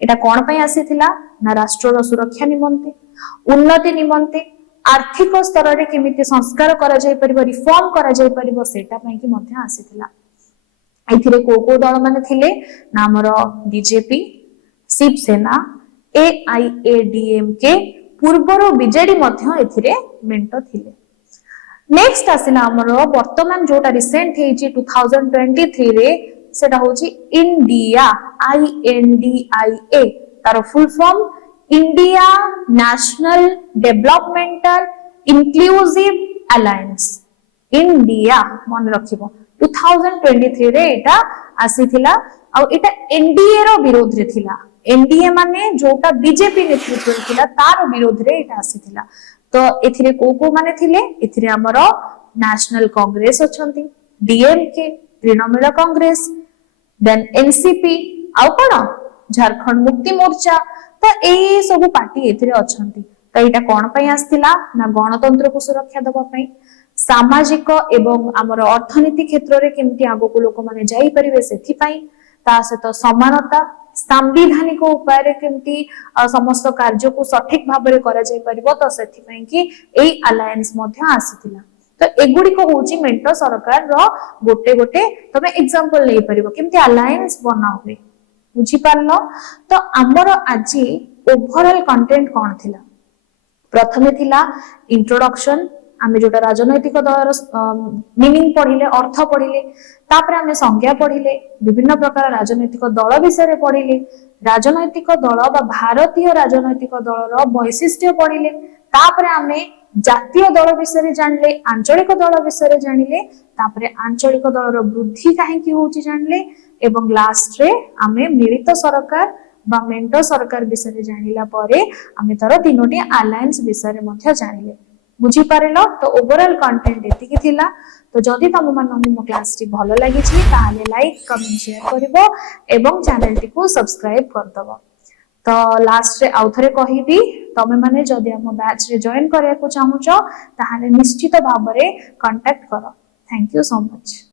एटा कोन पय आसीथिला ना राष्ट्र सुरक्षा निमंते उन्नति निमंते आर्थिक स्तर रे केमिति संस्कार करा जाय परिबो रिफॉर्म करा जाय परिबो सेटा पय कि मध्ये आसीथिला एथिरे को दल माने थिले ना हमर बीजेपी शिवसेना एआईएडीएमके पूर्वरो बीजेडी मध्ये एथिरे मेंट थिले नेक्स्ट आसिला हमर वर्तमान जोटा रिसेंट हेची 2023 रे सेटा होची इंडिया INDIA तार full form India national developmental inclusive alliance India मन रखिबो 2023 रे एटा आसीथिला आ एटा एनडीए रो विरोध रे थिला एनडीए माने जोटा बीजेपी नेतृत्व रे थिला तार विरोध रे एटा आसीथिला तो एथिरे को माने थिले एथिरे हमर नेशनल कांग्रेस अछंती डीएमके तृणमूल कांग्रेस देन एनसीपी आउ कोन झारखंड मुक्ति मोर्चा तो ए सब पार्टी एथिरे अछंती तो एटा कोन पय आस्थिला ना गणतंत्र को सुरक्षा दबा पय सामाजिक एवं हमर अर्थनीति क्षेत्र रे केमति आगो को लोक माने जाई परिबे सेथि पय ता सहित समानता सांविधानिक उपाय रे केमति समस्त कार्य को सठिक भाव रे करा जाई परिबो तो सेथि पय कि एई अलायंस मध्ये आसीथिला तो एगुडी को होची मेंटो सरकार रो गोटे गोटे तमे एग्जांपल ले परिबो केमति अलायंस बना हुए बुझी पारलो तो हमर आजी ओवरऑल कंटेंट कोन थिला प्रथमे थिला इंट्रोडक्शन आमे जोटा राजनैतिक दलर मीनिंग पढिले अर्थ पढिले तापर आमे संज्ञा पढिले विभिन्न प्रकार राजनैतिक दल विषय रे पढिले राजनैतिक दल बा भारतीय राजनैतिक दलर वैशिष्ट्य पढिले तापर आमे जातीय दल विषय रे जानले आंचलिक दल विषय रे जानिले तापर आंचलिक दलर वृद्धि काहे कि होची जानले एवं लास्ट रे आमे मिलित सरकार बा मेंटो सरकार विषय रे जानिला परे आमे तार तीनोटी अलायंस विषय रे मध्ये जानिले बुझी पारेलो तो ओवरऑल कंटेंट एतिकी थिला तो जदि तम मानन मो क्लास टी भलो लागि छि ताले लाइक कमेंट शेयर करबो एवं चैनल टी को सब्सक्राइब कर दबो तो लास्ट रे आउथरे कहिबी तमे माने जदि हम बैच रे जॉइन करिया को चाहू छ ताहाले निश्चित भाबरे कांटेक्ट करो थैंक यू सो मच।